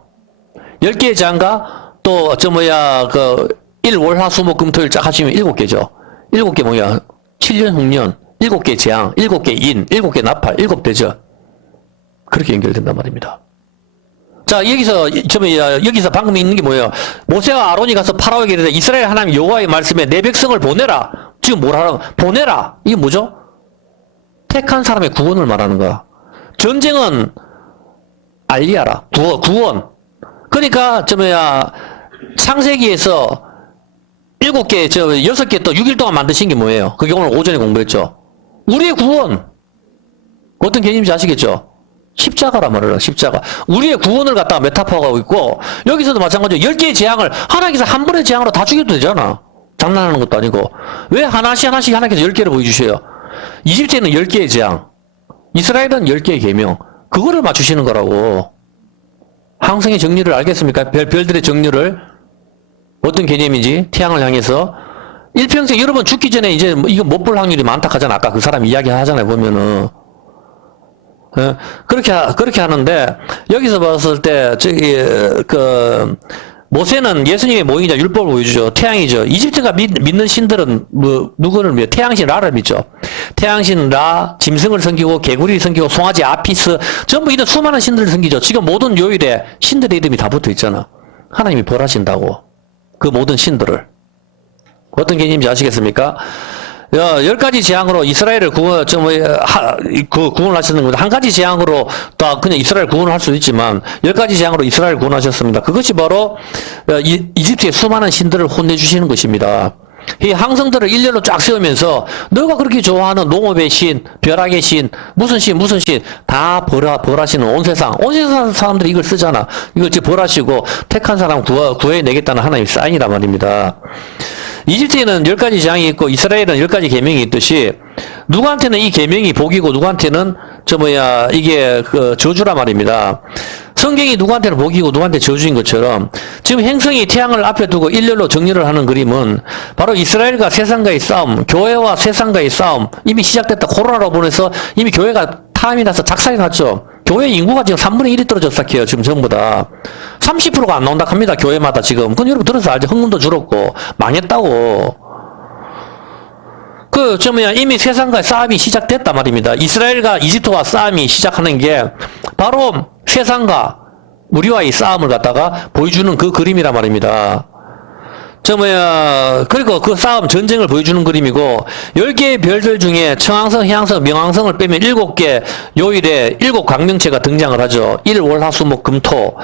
10개의 재앙과 또 일월화수목금토일 쫙 하시면 7개죠. 7개 뭐야? 7년 흉년, 7개 재앙, 7개 인, 7개 나팔, 7대죠. 그렇게 연결된단 말입니다. 자, 여기서 방금 있는 게 뭐예요? 모세와 아론이 가서 파라오에게 이르되 이스라엘 하나님 여호와의 말씀에 내 백성을 보내라. 지금 뭐라 보내라. 이게 뭐죠? 택한 사람의 구원을 말하는 거야. 전쟁은 알리아라. 구원. 그러니까 창세기에서 7개, 6개 또 6일 동안 만드신 게 뭐예요? 그게 오늘 오전에 공부했죠. 우리의 구원. 어떤 개념인지 아시겠죠? 십자가라 말이라, 십자가. 우리의 구원을 갖다가 메타포하고 있고, 여기서도 마찬가지로 10개의 재앙을 하나님께서 한 번의 재앙으로 다 죽여도 되잖아. 장난하는 것도 아니고. 왜 하나씩 하나님께서 10개를 보여주셔요? 이집트에는 10개의 재앙, 이스라엘은 10개의 계명. 그거를 맞추시는 거라고. 항성의 정리를 알겠습니까? 별들의 정리를. 어떤 개념인지, 태양을 향해서. 일평생 여러분 죽기 전에 이제 이거 못 볼 확률이 많다 하잖아. 아까 그 사람 이야기 하잖아요, 보면은. 그렇게 하는데, 여기서 봤을 때, 모세는 예수님의 모형이자 율법을 보여주죠. 태양이죠. 이집트가 믿는 신들은, 누구를 믿어요? 태양신 라를 믿죠. 태양신 라, 짐승을 섬기고, 개구리를 섬기고, 송아지 아피스, 전부 이런 수많은 신들을 섬기죠. 지금 모든 요일에 신들의 이름이 다 붙어 있잖아. 하나님이 벌하신다고. 그 모든 신들을. 어떤 개념인지 아시겠습니까? 10가지 재앙으로 이스라엘을 구원을 하셨는 겁니다. 한 가지 재앙으로 또 그냥 이스라엘 구원을 할 수도 있지만 10가지 재앙으로 이스라엘 구원하셨습니다. 그것이 바로 이집트의 수많은 신들을 혼내주시는 것입니다. 이 항성들을 일렬로 쫙 세우면서 너가 그렇게 좋아하는 농업의 신, 벼락의 신, 무슨 신 다 벌하시는 온 세상 사람들이 이걸 쓰잖아. 이걸 지금 벌하시고 택한 사람 구해내겠다는 하나님의 사인이란 말입니다. 이집트에는 10가지 재앙이 있고 이스라엘은 10가지 계명이 있듯이 누구한테는 이 계명이 복이고 누구한테는 이게 저주란 말입니다. 성경이 누구한테는 복이고 누구한테 저주인 것처럼 지금 행성이 태양을 앞에 두고 일렬로 정리를 하는 그림은 바로 이스라엘과 세상과의 싸움, 교회와 세상과의 싸움 이미 시작됐다. 코로나로 보내서 이미 교회가 타임이 나서 작살이 났죠. 교회 인구가 지금 3분의 1이 떨어졌어요. 지금 전부 다. 30%가 안 나온다 합니다. 교회마다 지금. 그건 여러분 들어서 알죠. 헌금도 줄었고 망했다고. 이미 세상과의 싸움이 시작됐단 말입니다. 이스라엘과 이집트와 싸움이 시작하는 게 바로 세상과 우리와의 싸움을 갖다가 보여주는 그 그림이란 말입니다. 그리고 그 싸움 전쟁을 보여주는 그림이고, 10개의 별들 중에 청왕성, 해왕성, 명왕성을 빼면 7개 요일에 7광명체가 등장을 하죠. 일, 월, 화, 수, 목, 금, 토.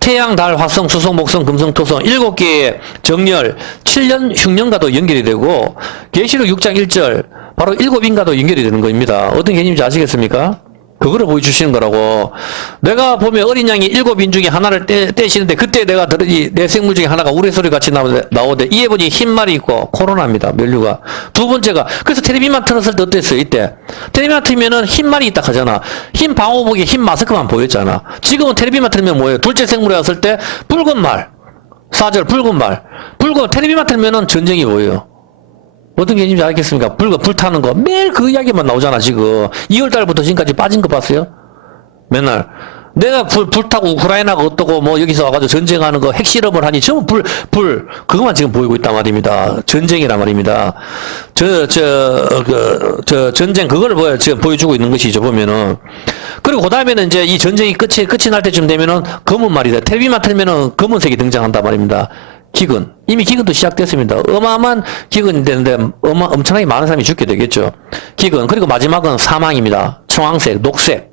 태양, 달, 화성, 수성, 목성, 금성, 토성 7개의 정렬, 7년 흉년과도 연결이 되고, 계시록 6장 1절, 바로 7인과도 연결이 되는 겁니다. 어떤 개념인지 아시겠습니까? 그거를 보여주시는 거라고. 내가 보면 어린 양이 7인 중에 하나를 떼시는데, 그때 내가 들으니 내 생물 중에 하나가 우레소리 같이 나오대. 이에 보니 흰 말이 있고 코로나입니다. 면류가. 두 번째가, 그래서 텔레비만 틀었을 때 어땠어요? 이때 텔레비만 틀면은 흰 말이 있다 하잖아. 흰 방호복에 흰 마스크만 보였잖아. 지금은 텔레비만 틀면 뭐예요? 둘째 생물에 왔을 때 붉은 말, 4절 붉은 말, 붉은 텔레비만 틀면은 전쟁이 보여요. 어떤 개념인지 알겠습니까? 불타는 거. 매일 그 이야기만 나오잖아, 지금. 2월달부터 지금까지 빠진 거 봤어요? 맨날. 내가 불타고 우크라이나가 어떠고, 뭐, 여기서 와가지고 전쟁하는 거, 핵실험을 하니, 전부 그것만 지금 보이고 있단 말입니다. 전쟁이란 말입니다. 전쟁, 그걸 지금 보여주고 있는 것이죠, 보면은. 그리고 그 다음에는 이제 이 전쟁이 끝이 날 때쯤 되면은 검은 말이다. 텔레비만 틀면은 검은색이 등장한단 말입니다. 기근. 이미 기근도 시작됐습니다. 어마어마한 기근이 되는데 엄청나게 많은 사람이 죽게 되겠죠. 기근. 그리고 마지막은 사망입니다. 청황색, 녹색.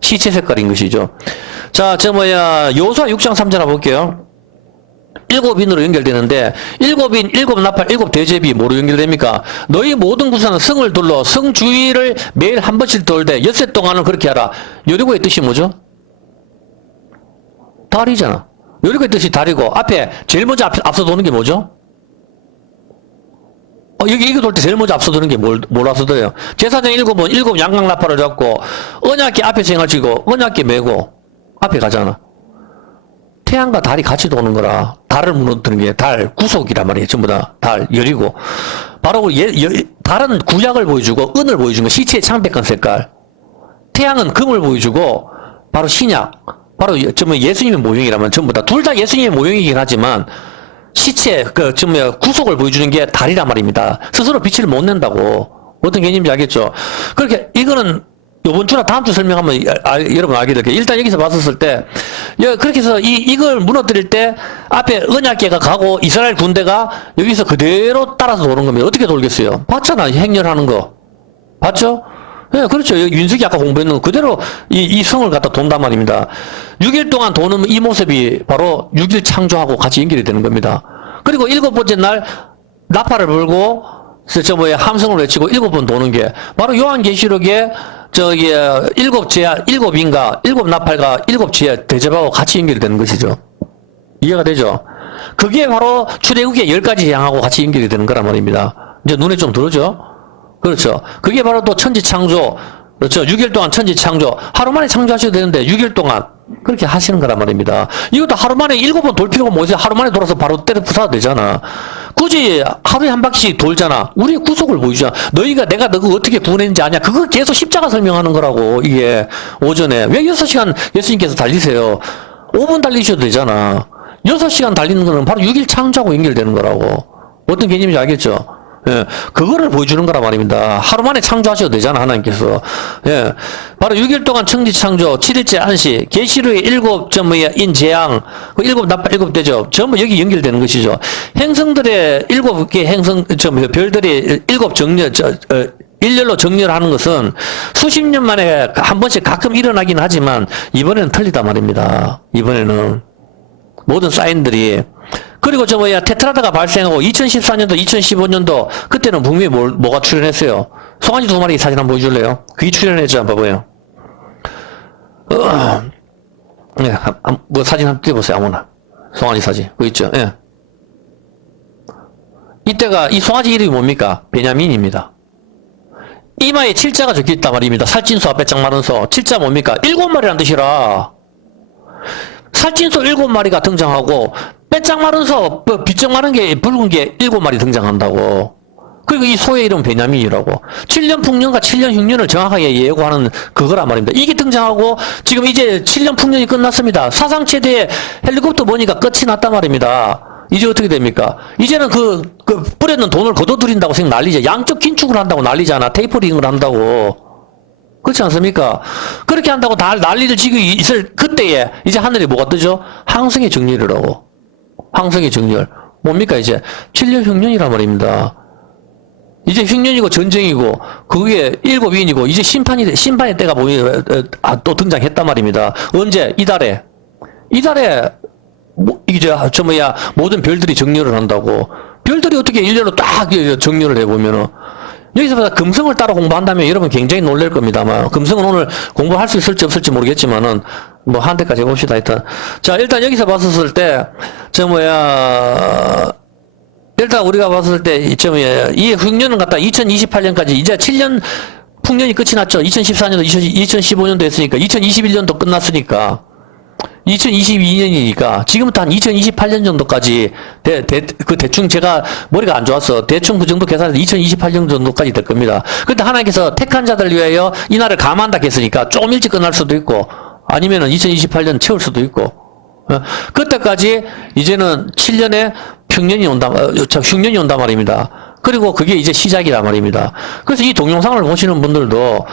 시체 색깔인 것이죠. 자, 요수아 6장 3절 한번 볼게요. 7인으로 연결되는데, 7인, 7나팔, 7대접이 뭐로 연결됩니까? 너희 모든 구사는 성을 둘러 성 주위를 매일 한 번씩 돌되 엿새 동안은 그렇게 하라. 여리고의 뜻이 뭐죠? 달이잖아. 여리고의 뜻이 달이고, 앞에 제일 먼저 앞서 도는 게 뭐죠? 이거 돌 때 제일 먼저 앞서 도는 게 뭘 앞서 들어요? 제사장 7은 7 양강나팔을 잡고, 언약궤 앞에 생활치고, 언약궤 메고, 앞에 가잖아. 태양과 달이 같이 도는 거라, 달을 무너뜨리는 게 달, 구속이란 말이에요. 전부 다 달, 열이고. 바로 달은 구약을 보여주고, 은을 보여주는 거, 시체의 창백한 색깔. 태양은 금을 보여주고, 바로 신약. 바로 예수님의 모형이라면 전부 다, 둘 다 예수님의 모형이긴 하지만, 시체, 구속을 보여주는 게 달이란 말입니다. 스스로 빛을 못 낸다고. 어떤 개념인지 알겠죠? 그렇게, 이거는, 요번 주나 다음 주 설명하면 여러분 알게 될 거예요. 일단 여기서 봤었을 때, 그렇게 해서 이걸 무너뜨릴 때, 앞에 언약궤가 가고, 이스라엘 군대가 여기서 그대로 따라서 도는 겁니다. 어떻게 돌겠어요? 봤잖아, 행렬하는 거. 봤죠? 예, 그렇죠. 윤석이 아까 공부했는 거 그대로 이 성을 갖다 돈단 말입니다. 6일 동안 도는 이 모습이 바로 6일 창조하고 같이 연결이 되는 겁니다. 그리고 7번째 날 나팔을 불고 함성을 외치고 7번 도는 게 바로 요한계시록에 7인가 7나팔과 7지혜 대접하고 같이 연결이 되는 것이죠. 이해가 되죠? 그게 바로 출애굽의 10가지 향하고 같이 연결이 되는 거란 말입니다. 이제 눈에 좀 들어오죠? 그렇죠. 그게 바로 또 천지창조. 그렇죠. 6일 동안 천지창조. 하루 만에 창조하셔도 되는데 6일 동안 그렇게 하시는 거란 말입니다. 이것도 하루 만에 7번 돌 필요가 뭐 있어요? 하루 만에 돌아서 바로 때려 부숴도 되잖아. 굳이 하루에 한 바퀴씩 돌잖아. 우리의 구속을 보여주잖아. 내가 너가 어떻게 구원했는지 아냐? 그거 계속 십자가 설명하는 거라고. 이게 오전에. 왜 6시간 예수님께서 달리세요? 5분 달리셔도 되잖아. 6시간 달리는 거는 바로 6일 창조하고 연결되는 거라고. 어떤 개념인지 알겠죠? 예, 그거를 보여주는 거란 말입니다. 하루 만에 창조하셔도 되잖아, 하나님께서. 예, 바로 6일 동안 천지창조, 7일째 안식, 계시록의 7인 재앙, 7나팔, 7대접, 전부 여기 연결되는 것이죠. 행성들의 7개 별들이 7 정렬, 일렬로 정렬하는 것은 수십 년 만에 한 번씩 가끔 일어나긴 하지만, 이번에는 틀리단 말입니다. 이번에는. 모든 사인들이. 그리고 테트라다가 발생하고 2014년도, 2015년도 그때는 분명히 뭐가 출연했어요? 송아지 2마리 사진 한번 보여줄래요? 그게 출연했죠? 한번 봐봐요. 네, 뭐 사진 한번 띄워보세요. 아무나. 송아지 사진. 그거 있죠? 예. 이때가 이 송아지 이름이 뭡니까? 베냐민입니다. 이마에 7자가 적혀있단 말입니다. 살찐소 앞에 짱 마른 소. 7자 뭡니까? 7마리란 뜻이라. 살찐소 7마리가 등장하고, 빼짝 마른 소, 비쩍 마른 게, 붉은 게 7마리 등장한다고. 그리고 이 소의 이름 베냐민이라고. 7년 풍년과 7년 흉년을 정확하게 예고하는 그거란 말입니다. 이게 등장하고, 지금 이제 7년 풍년이 끝났습니다. 사상 최대의 헬리콥터 보니까 끝이 났단 말입니다. 이제 어떻게 됩니까? 이제는 뿌렸는 돈을 거둬들인다고 생각 난리죠. 양쪽 긴축을 한다고 난리잖아. 테이퍼링을 한다고. 그렇지 않습니까? 그렇게 한다고 다 난리를 지고 있을 그때에 이제 하늘에 뭐가 뜨죠? 항성의 정렬이라고. 항성의 정렬. 뭡니까, 이제? 7년 흉년이란 말입니다. 이제 흉년이고 전쟁이고, 그게 7인이고, 이제 심판의 때가 또 등장했단 말입니다. 언제? 이달에, 모든 별들이 정렬을 한다고. 별들이 어떻게 일렬로 딱 정렬을 해보면은, 여기서 금성을 따로 공부한다면 여러분 굉장히 놀랄 겁니다만, 금성은 오늘 공부할 수 있을지 없을지 모르겠지만은, 뭐, 한 대까지 해봅시다, 일단. 자, 일단 여기서 봤었을 때, 일단 우리가 봤을 때, 이 흉년은 갖다 2028년까지 이제 7년 풍년이 끝이 났죠. 2014년도, 2015년도 했으니까, 2021년도 끝났으니까, 2022년이니까, 지금부터 한 2028년 정도까지, 대충 제가 머리가 안 좋아서, 대충 그 정도 계산해서 2028년 정도까지 될 겁니다. 근데 하나님께서 택한 자들 위하여 이 날을 감한다 했으니까, 조금 일찍 끝날 수도 있고, 아니면은 2028년 채울 수도 있고, 그때까지 이제는 7년의 흉년이 온단 말입니다. 그리고 그게 이제 시작이란 말입니다. 그래서 이 동영상을 보시는 분들도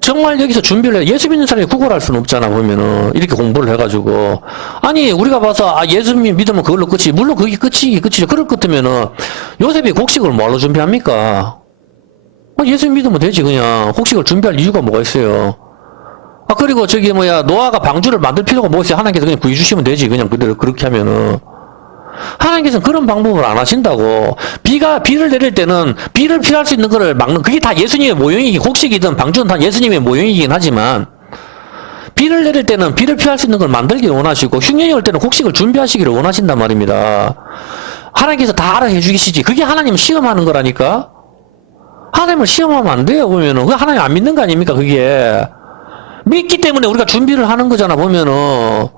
정말 여기서 준비를 해. 예수 믿는 사람이 구걸할 수는 없잖아, 보면은. 이렇게 공부를 해가지고. 아니, 우리가 봐서, 예수 믿으면 그걸로 끝이, 물론 그게 끝이죠. 그럴 것 같으면은, 요셉이 곡식을 뭐로 준비합니까? 예수 믿으면 되지, 그냥. 곡식을 준비할 이유가 뭐가 있어요? 그리고 노아가 방주를 만들 필요가 뭐가 있어요? 하나님께서 그냥 구해주시면 되지, 그냥 그대로 그렇게 하면은. 하나님께서는 그런 방법을 안 하신다고. 비를 내릴 때는 비를 피할 수 있는 거를 막는, 그게 다 예수님의 모형이긴, 곡식이든 방주는 다 예수님의 모형이긴 하지만, 비를 내릴 때는 비를 피할 수 있는 걸 만들기를 원하시고, 흉년이 올 때는 곡식을 준비하시기를 원하신단 말입니다. 하나님께서 다 알아 해주시지. 그게 하나님을 시험하는 거라니까? 하나님을 시험하면 안 돼요, 보면은. 그게 하나님 안 믿는 거 아닙니까, 그게? 믿기 때문에 우리가 준비를 하는 거잖아, 보면은.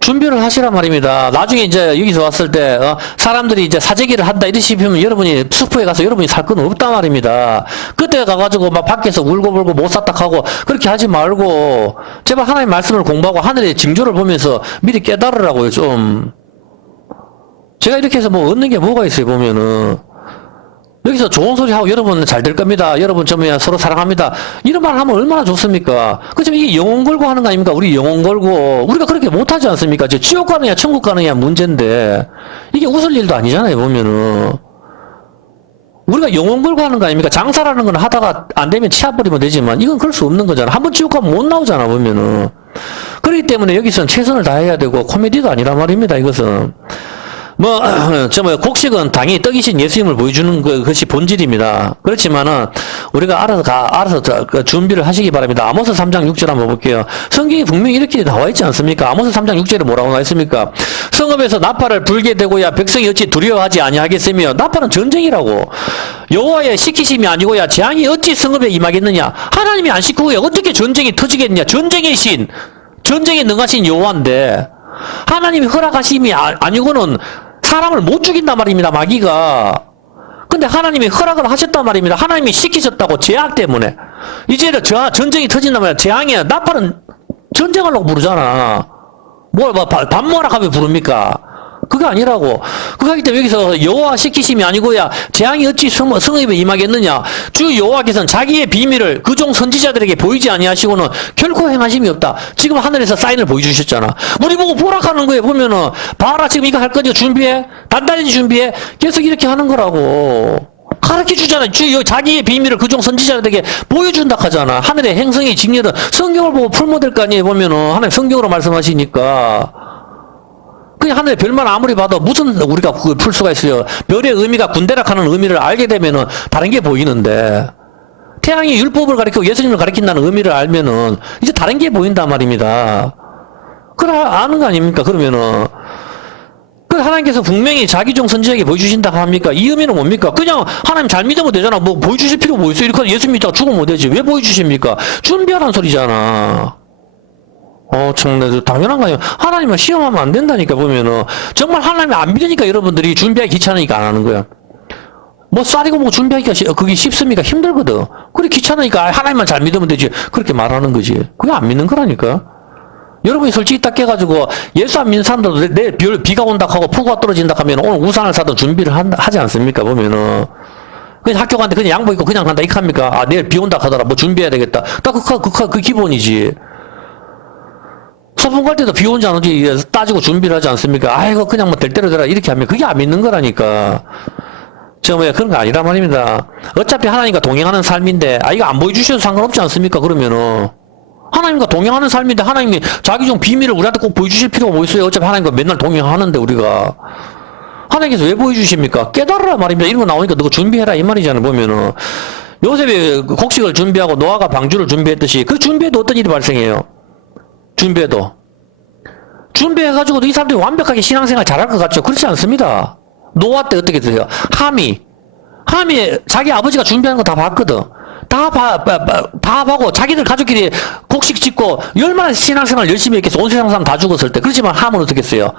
준비를 하시란 말입니다. 나중에 이제 여기서 왔을 때, 사람들이 이제 사재기를 한다 이러시면 여러분이 슈퍼에 가서 여러분이 살 건 없단 말입니다. 그때 가가지고 막 밖에서 울고불고 못 샀다 하고 그렇게 하지 말고, 제발 하나님의 말씀을 공부하고 하늘의 징조를 보면서 미리 깨달으라고요, 좀. 제가 이렇게 해서 뭐 얻는 게 뭐가 있어요, 보면은. 여기서 좋은 소리 하고 여러분 잘 될 겁니다. 여러분 서로 사랑합니다. 이런 말 하면 얼마나 좋습니까? 그렇지만 이게 영혼 걸고 하는 거 아닙니까? 우리 영혼 걸고. 우리가 그렇게 못하지 않습니까? 지옥 가느냐 천국 가느냐 문제인데 이게 웃을 일도 아니잖아요, 보면은. 우리가 영혼 걸고 하는 거 아닙니까? 장사라는 건 하다가 안 되면 치아버리면 되지만 이건 그럴 수 없는 거잖아. 한번 지옥 가면 못 나오잖아, 보면은. 그렇기 때문에 여기서는 최선을 다해야 되고 코미디도 아니란 말입니다, 이것은. 곡식은 당연히 떡이신 예수님을 보여주는 것이 본질입니다. 그렇지만은, 우리가 알아서 준비를 하시기 바랍니다. 아모스 3장 6절 한번 볼게요. 성경이 분명히 이렇게 나와 있지 않습니까? 아모스 3장 6절에 뭐라고 나와 있습니까? 성읍에서 나팔을 불게 되고야 백성이 어찌 두려워하지 아니하겠으며, 나팔은 전쟁이라고. 여호와의 시키심이 아니고야 재앙이 어찌 성읍에 임하겠느냐? 하나님이 안 시키고야 어떻게 전쟁이 터지겠느냐? 전쟁의 신, 전쟁에 능하신 여호와인데, 하나님이 허락하심이 아니고는 사람을 못 죽인단 말입니다, 마귀가. 근데 하나님이 허락을 하셨단 말입니다. 하나님이 시키셨다고, 재앙 때문에. 이제는 전쟁이 터진단 말이야. 재앙이야. 나팔은 전쟁하려고 부르잖아. 반모하라 하면 부릅니까? 그게 아니라고. 그렇기 때문에 여기서 여호와 시키심이 아니고야 재앙이 어찌 성읍에 임하겠느냐. 주 여호와께서는 자기의 비밀을 그 종 선지자들에게 보이지 아니하시고는 결코 행하심이 없다. 지금 하늘에서 사인을 보여주셨잖아. 우리 보고 보라하는 거에 보면은, 봐라, 지금 이거 할 거지, 준비해, 단단히 준비해. 계속 이렇게 하는 거라고. 가르쳐 주잖아. 자기의 비밀을 그 종 선지자들에게 보여준다 하잖아. 하늘의 행성의 직렬은 성경을 보고 풀면 될 거 아니에요, 보면은. 하나님 성경으로 말씀하시니까. 그냥 하늘의 별만 아무리 봐도 무슨 우리가 그걸 풀 수가 있어요. 별의 의미가 군대락하는 의미를 알게 되면은 다른 게 보이는데, 태양이 율법을 가리키고 예수님을 가리킨다는 의미를 알면은 이제 다른 게 보인단 말입니다. 그걸 아는 거 아닙니까? 그러면은. 하나님께서 분명히 자기 종 선지자에게 보여주신다 합니까? 이 의미는 뭡니까? 그냥 하나님 잘 믿으면 되잖아. 뭐 보여주실 필요 뭐 있어요? 이렇게 예수 믿다가 죽으면 되지. 왜 보여주십니까? 준비하라는 소리잖아. 참, 당연한 거 아니에요. 하나님은 시험하면 안 된다니까, 보면은. 정말 하나님이 안 믿으니까 여러분들이 준비하기 귀찮으니까 안 하는 거야. 쌀이고 준비하기가 그게 쉽습니까? 힘들거든. 그래, 귀찮으니까 하나님만 잘 믿으면 되지. 그렇게 말하는 거지. 그게 안 믿는 거라니까. 여러분이 솔직히 딱 깨가지고, 예수 안 믿는 사람들도 내일 비가 온다 하고 폭우가 떨어진다 하면 오늘 우산을 사도 준비를 하지 않습니까? 보면은. 그냥 학교 가는데 그냥 양복 입고 그냥 간다, 이렇게 합니까? 내일 비 온다 하더라. 뭐 준비해야 되겠다. 딱 그 기본이지. 소풍 갈 때도 비 온지 안 온지 따지고 준비를 하지 않습니까? 아이고, 그냥 뭐 될 대로 되라. 이렇게 하면 그게 안 믿는 거라니까. 그런 거 아니란 말입니다. 어차피 하나님과 동행하는 삶인데, 이거 안 보여주셔도 상관없지 않습니까? 그러면은. 하나님과 동행하는 삶인데, 하나님이 자기 좀 비밀을 우리한테 꼭 보여주실 필요가 뭐 있어요? 어차피 하나님과 맨날 동행하는데, 우리가. 하나님께서 왜 보여주십니까? 깨달으라 말입니다. 이런 거 나오니까 너 준비해라. 이 말이잖아요, 보면은. 요셉이 곡식을 준비하고 노아가 방주를 준비했듯이, 그 준비해도 어떤 일이 발생해요? 준비해도. 준비해가지고도 이 사람들이 완벽하게 신앙생활 잘할 것 같죠? 그렇지 않습니다. 노아 때 어떻게 되세요? 함이 자기 아버지가 준비하는 거 다 봤거든. 다 하고 자기들 가족끼리 곡식 짓고 얼마나 신앙생활 열심히 했겠어. 온 세상 사람 다 죽었을 때. 그렇지만 함은 어떻게 했어요?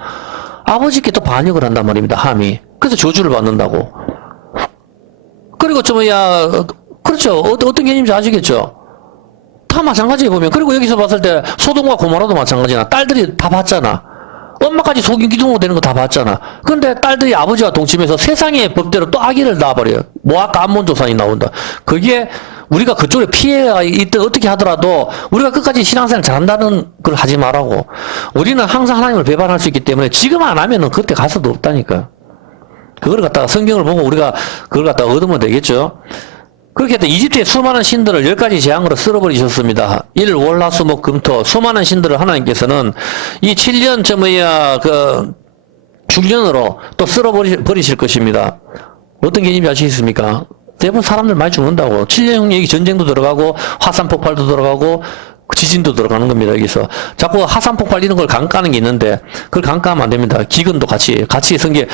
아버지께 또 반역을 한단 말입니다. 함이. 그래서 저주를 받는다고. 그리고 그렇죠. 어떤 개념인지 아시겠죠? 다 마찬가지에 보면. 그리고 여기서 봤을 때 소돔과 고모라도 마찬가지나. 딸들이 다 봤잖아. 엄마까지 속인 기둥으로 되는 거 다 봤잖아. 그런데 딸들이 아버지와 동침해서 세상의 법대로 또 아기를 낳아버려요. 모압과 암몬 조상이 나온다. 그게 우리가 그쪽에 피해가 있든 어떻게 하더라도 우리가 끝까지 신앙생활 잘한다는 걸 하지 말라고. 우리는 항상 하나님을 배반할 수 있기 때문에 지금 안 하면은 그때 가서도 없다니까. 그걸 갖다가 성경을 보고 우리가 그걸 갖다가 얻으면 되겠죠. 그렇게 해서 이집트의 수많은 신들을 10가지 재앙으로 쓸어버리셨습니다. 일, 월, 화, 수, 목, 금, 토. 수많은 신들을 하나님께서는 이 7년 중년으로 또 쓸어버리실 것입니다. 어떤 개념인지 아시겠습니까? 대부분 사람들 많이 죽는다고. 7년 여기 전쟁도 들어가고, 화산 폭발도 들어가고, 지진도 들어가는 겁니다, 여기서. 자꾸 화산 폭발 이런 걸 강가하는 게 있는데, 그걸 강가하면 안 됩니다. 기근도 같이 성계,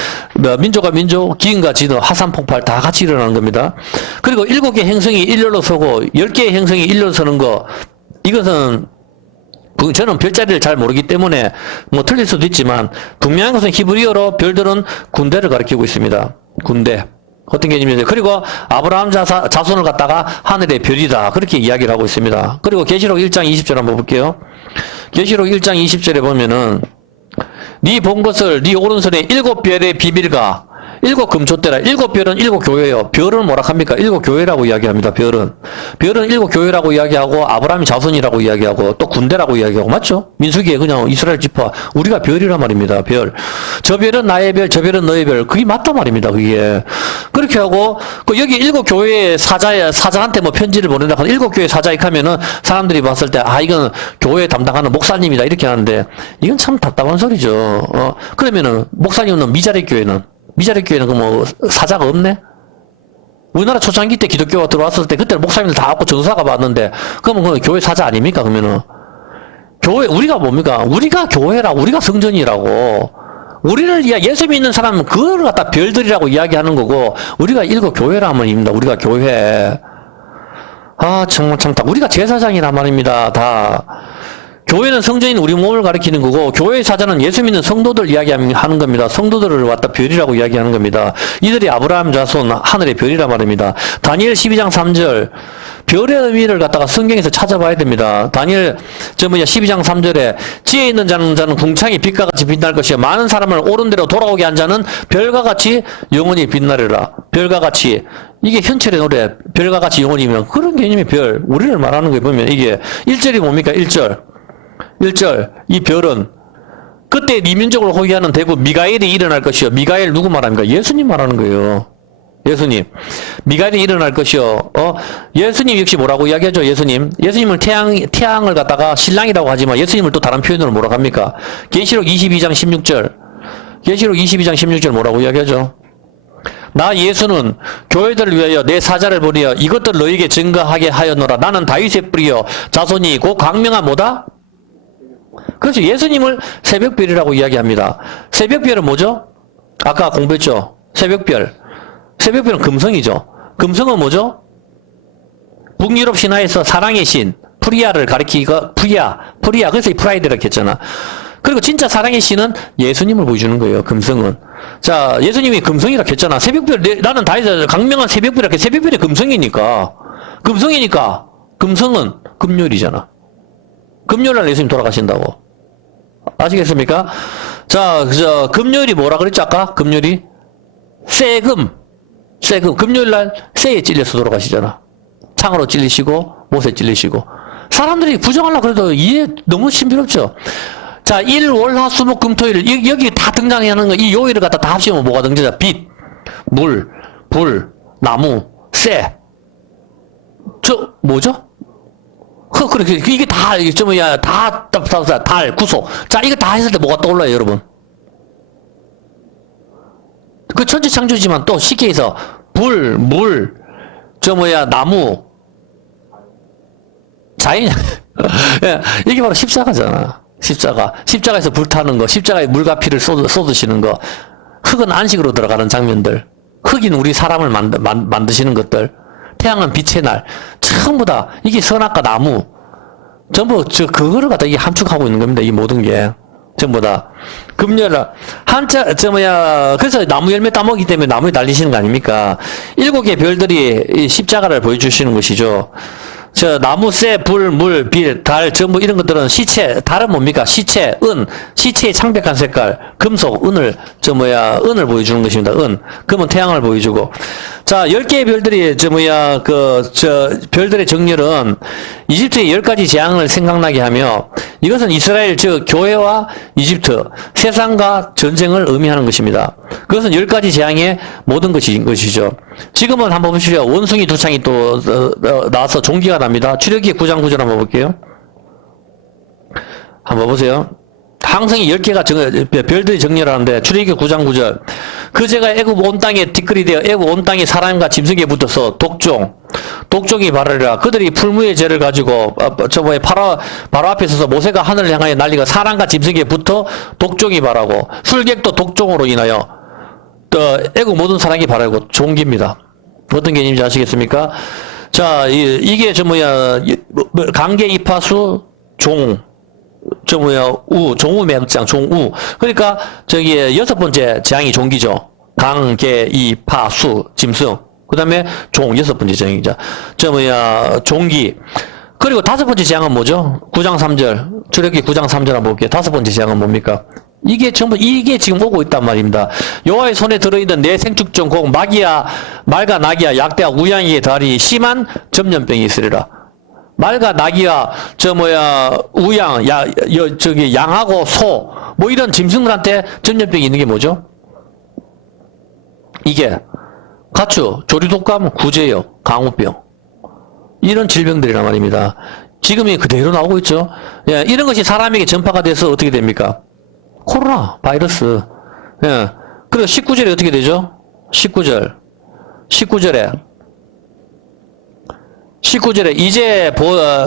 민족과 민족, 기근과 지진, 화산 폭발 다 같이 일어나는 겁니다. 그리고 7개 행성이 일렬로 서고, 10개의 행성이 일렬로 서는 거, 이것은, 저는 별자리를 잘 모르기 때문에, 뭐 틀릴 수도 있지만, 분명한 것은 히브리어로 별들은 군대를 가리키고 있습니다. 군대. 어떤 개념이죠? 그리고 아브라함 자손을 갖다가 하늘의 별이다. 그렇게 이야기를 하고 있습니다. 그리고 계시록 1장 20절 한번 볼게요. 계시록 1장 20절에 보면은 네 본 것을 네 오른손에 7별의 비밀과 7 금초대라. 7별은 7 교회예요. 별은 뭐라 합니까? 7 교회라고 이야기합니다. 별은 7 교회라고 이야기하고 아브라함이 자손이라고 이야기하고 또 군대라고 이야기하고 맞죠? 민수기에 그냥 이스라엘 지파 우리가 별이란 말입니다. 별. 저 별은 나의 별, 저 별은 너의 별. 그게 맞단 말입니다. 그게. 그렇게 하고 여기 7 교회의 사자한테 뭐 편지를 보낸다 하면 7 교회 사자익 하면은 사람들이 봤을 때 이건 교회 담당하는 목사님이다 이렇게 하는데 이건 참 답답한 소리죠. 그러면은 목사님은 미자립 교회는 그 뭐 사자가 없네? 우리나라 초창기 때 기독교가 들어왔을 때 그때는 목사님들 다 왔고 전사가 봤는데 그러면 그 교회 사자 아닙니까? 그러면은 교회 우리가 뭡니까? 우리가 교회라 우리가 성전이라고 우리를 예수 믿는 사람은 그걸 갖다 별들이라고 이야기하는 거고 우리가 7 교회라 하면입니다. 우리가 교회 정말 참 우리가 제사장이란 말입니다. 다 교회는 성전인 우리 몸을 가리키는 거고 교회의 사자는 예수 믿는 성도들 이야기하는 겁니다. 성도들을 갖다 별이라고 이야기하는 겁니다. 이들이 아브라함 자손 하늘의 별이란 말입니다. 다니엘 12장 3절 별의 의미를 갖다가 성경에서 찾아봐야 됩니다. 다니엘 12장 3절에 지혜 있는 자는 궁창이 빛과 같이 빛날 것이요 많은 사람을 옳은 대로 돌아오게 한 자는 별과 같이 영원히 빛나리라. 별과 같이 이게 현철의 노래 별과 같이 영원히면 그런 개념의 별 우리를 말하는 거에 보면 이게 1절이 뭡니까? 1절 이 별은 그때 네 민족을 호위하는 대구 미가엘이 일어날 것이요. 미가엘 누구 말합니까? 예수님 말하는 거예요. 예수님. 미가엘이 일어날 것이요. 예수님 역시 뭐라고 이야기하죠? 예수님을 태양을 갖다가 신랑이라고 하지만 예수님을 또 다른 표현으로 뭐라고 합니까? 계시록 22장 16절 뭐라고 이야기하죠? 나 예수는 교회들을 위하여 내 사자를 보내어 이것들 너에게 증거하게 하였노라. 나는 다윗의 뿌리요 자손이 곧 광명한 뭐다? 그렇죠. 예수님을 새벽별이라고 이야기합니다. 새벽별은 뭐죠? 아까 공부했죠. 새벽별은 금성이죠. 금성은 뭐죠? 북유럽 신화에서 사랑의 신 프리아를 가리키고 프리아 그래서 이 프라이드라고 했잖아. 그리고 진짜 사랑의 신은 예수님을 보여주는 거예요. 금성은. 자, 예수님이 금성이라고 했잖아. 새벽별 나는 다윗의 강명한 새벽별이라고 했 새벽별이 금성이니까 금성은 금요일이잖아. 금요일날 예수님 돌아가신다고. 아시겠습니까? 자, 금요일이 뭐라 그랬죠, 아까? 금요일이? 세금. 금요일날 새에 찔려서 돌아가시잖아. 창으로 찔리시고, 못에 찔리시고. 사람들이 부정하려고 그래도 이해 너무 신비롭죠? 자, 일, 월, 화, 수, 목, 금, 토, 일. 여기 다 등장하는 거, 이 요일을 갖다 다 합치면 뭐가 등장해? 빛, 물, 불, 나무, 새. 뭐죠? 그렇게, 이게 다, 달, 구소. 자, 이거 다 했을 때 뭐가 떠올라요, 여러분? 그 천지창조지만 또 쉽게 해서, 불, 물, 나무, 자연, 예, 이게 바로 십자가잖아. 십자가에서 불타는 거, 십자가에 물과 피를 쏟으시는 거, 흙은 안식으로 들어가는 장면들, 흙인 우리 사람을 만드시는 것들, 태양은 빛의 날, 전부 다, 이게 선악과 나무, 전부, 그거를 갖다 이게 함축하고 있는 겁니다. 이 모든 게. 전부 다. 금요일, 그래서 나무 열매 따먹기 때문에 나무에 달리시는 거 아닙니까? 7개의 별들이 이 십자가를 보여주시는 것이죠. 나무, 새, 불, 물, 빌, 달, 전부 이런 것들은 시체, 달은 뭡니까? 시체, 시체의 창백한 색깔, 금속, 은을 보여주는 것입니다. 금은 태양을 보여주고. 자, 10개의 별들이, 별들의 정렬은 이집트의 10가지 재앙을 생각나게 하며, 이것은 이스라엘, 교회와 이집트, 세상과 전쟁을 의미하는 것입니다. 그것은 10가지 재앙의 모든 것이죠. 지금은 한번 보십시오. 원숭이 두 창이 또, 나와서 종기가 납니다. 출애굽기 9장 9절 한번 볼게요. 한번 보세요. 항성이 10개가 별들이 정렬하는데, 출애굽기 9장 9절. 그 제가 애굽 온 땅에 뒷글이 되어 애굽 온 땅에 사람과 짐승에 붙어서 독종이 발하리라. 그들이 풀무의 죄를 가지고, 바로 앞에 서서 모세가 하늘을 향하여 날리고 사람과 짐승에 붙어 독종이 발하고, 술객도 독종으로 인하여, 애굽 모든 사람이 발하고 종기입니다. 어떤 개념인지 아시겠습니까? 자, 이게 강계 이파수 종. 종우 매장, 종우. 그러니까, 6번째 재앙이 종기죠. 강, 개, 이, 파, 수, 짐승. 그 다음에 종, 6번째 재앙이죠. 종기. 그리고 5번째 재앙은 뭐죠? 9장 3절. 출애굽기 9장 3절 한번 볼게요. 5번째 재앙은 뭡니까? 이게 지금 오고 있단 말입니다. 여호와의 손에 들어있는 내 생축종, 곧 말과 나기야, 약대와 우양이의 다리, 심한 전염병이 있으리라. 말과 나기와 우양, 양하고 소, 이런 짐승들한테 전염병이 있는 게 뭐죠? 이게 가축, 조류독감, 구제역, 강우병, 이런 질병들이란 말입니다. 지금이 그대로 나오고 있죠. 예, 이런 것이 사람에게 전파가 돼서 어떻게 됩니까? 코로나 바이러스. 예. 그리고 19절에 어떻게 되죠? 19절에 이제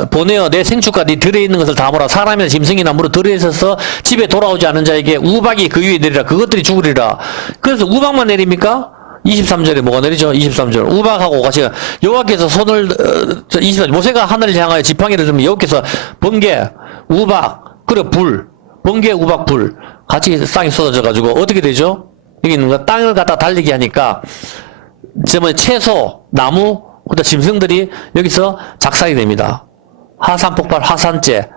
보내어 내 생축과 네 들에 있는 것을 다 모아 사람이나 짐승이나 물어 들에 있어서 집에 돌아오지 않은 자에게 우박이 그 위에 내리라. 그것들이 죽으리라. 그래서 우박만 내립니까? 23절에 뭐가 내리죠? 23절. 우박하고 같이 여호와께서 손을 23절 모세가 하늘을 향하여 지팡이를 들면 여호와께서 번개, 우박, 그리고 불, 번개, 우박, 불 같이 쌍이 쏟아져 가지고 어떻게 되죠? 여기 있는 거 땅을 갖다 달리게 하니까 채소, 나무, 그다음 짐승들이 여기서 작살이 됩니다. 화산 폭발, 화산재,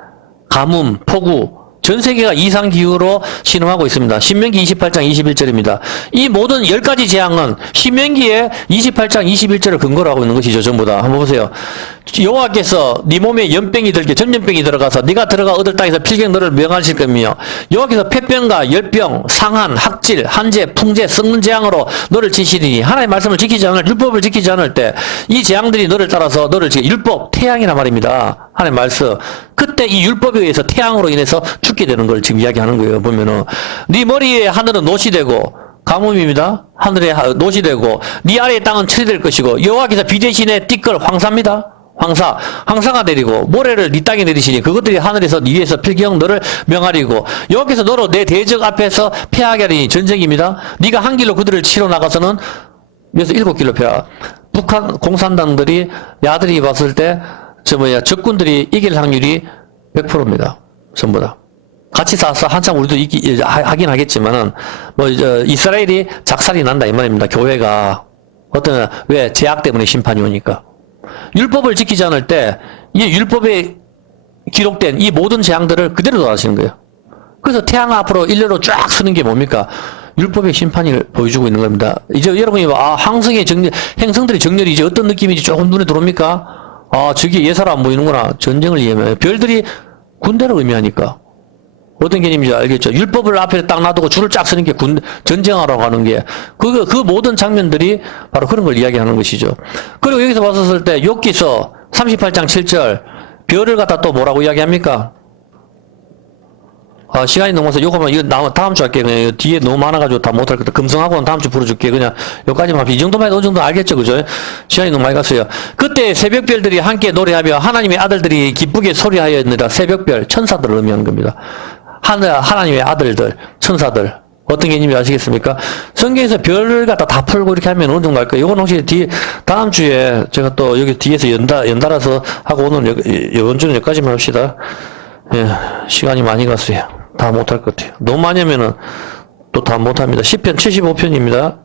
가뭄, 폭우, 전 세계가 이상기후로 신음하고 있습니다. 신명기 28장 21절입니다. 이 모든 10가지 재앙은 신명기의 28장 21절을 근거로 하고 있는 것이죠. 전부 다. 한번 보세요. 여호와께서 네 몸에 연병이 들게 전염병이 들어가서 네가 들어가 얻을 땅에서 필경 너를 명하실 겁니다. 여호와께서 폐병과 열병, 상한, 학질, 한재, 풍재, 썩는 재앙으로 너를 치시리니 하나님의 말씀을 지키지 않을 율법을 지키지 않을 때 이 재앙들이 너를 따라서 너를 율법, 태양이란 말입니다. 하나님의 말씀. 그때 이 율법에 의해서 태양으로 인해서 죽게 되는 걸 지금 이야기하는 거예요. 보면은 네 머리에 하늘은 노시 되고 가뭄입니다. 하늘에 노시 되고 네 아래의 땅은 철이 될 것이고 여호와께서 비 대신에 띠끌 황사입니다. 황사가 내리고 모래를 네 땅에 내리시니 그것들이 하늘에서 네 위에서 필경 너를 명하리고 여호와께서 너로 내 대적 앞에서 패하게 하리니 전쟁입니다. 네가 한 길로 그들을 치러 나가서는 그래서 7길로 패하. 북한 공산당들이 야들이 봤을 때 적군들이 이길 확률이 100%입니다. 전부 다. 같이 싸서 한참 우리도 하긴 하겠지만은, 이스라엘이 작살이 난다, 이 말입니다. 교회가. 왜? 제약 때문에 심판이 오니까. 율법을 지키지 않을 때, 이 율법에 기록된 이 모든 재앙들을 그대로 돌아가시는 거예요. 그래서 태양 앞으로 일렬로 쫙 서는 게 뭡니까? 율법의 심판을 보여주고 있는 겁니다. 이제 여러분이, 행성들의 정렬이 이제 어떤 느낌인지 조금 눈에 들어옵니까? 저게 예사로 안 보이는구나. 전쟁을 의미해요. 별들이 군대를 의미하니까. 어떤 개념인지 알겠죠? 율법을 앞에 딱 놔두고 줄을 쫙 서는 게 전쟁하러 가는 게, 그 모든 장면들이 바로 그런 걸 이야기하는 것이죠. 그리고 여기서 봤었을 때, 욥기서 38장 7절, 별을 갖다 또 뭐라고 이야기합니까? 시간이 넘어서 요거만, 이거 다음 주 할게. 그냥 뒤에 너무 많아가지고 다 못할 거다. 금성하고는 다음 주 풀어줄게. 그냥 요까지만 합시다. 이 정도만 해도 어느 정도 알겠죠? 그죠? 시간이 너무 많이 갔어요. 그때 새벽별들이 함께 노래하며 하나님의 아들들이 기쁘게 소리하였느라 새벽별, 천사들을 의미하는 겁니다. 하나님의 아들들, 천사들. 어떤 개념인지 아시겠습니까? 성경에서 별을 갖다 다 풀고 이렇게 하면 어느 정도 할까요? 이건 혹시 다음 주에 제가 또 여기 뒤에서 연달아서 하고 오늘 이번 주는 여기까지만 합시다. 예, 시간이 많이 갔어요. 다 못할 것 같아요. 너무 많이 하면은 또 다 못합니다. 10편 75편입니다.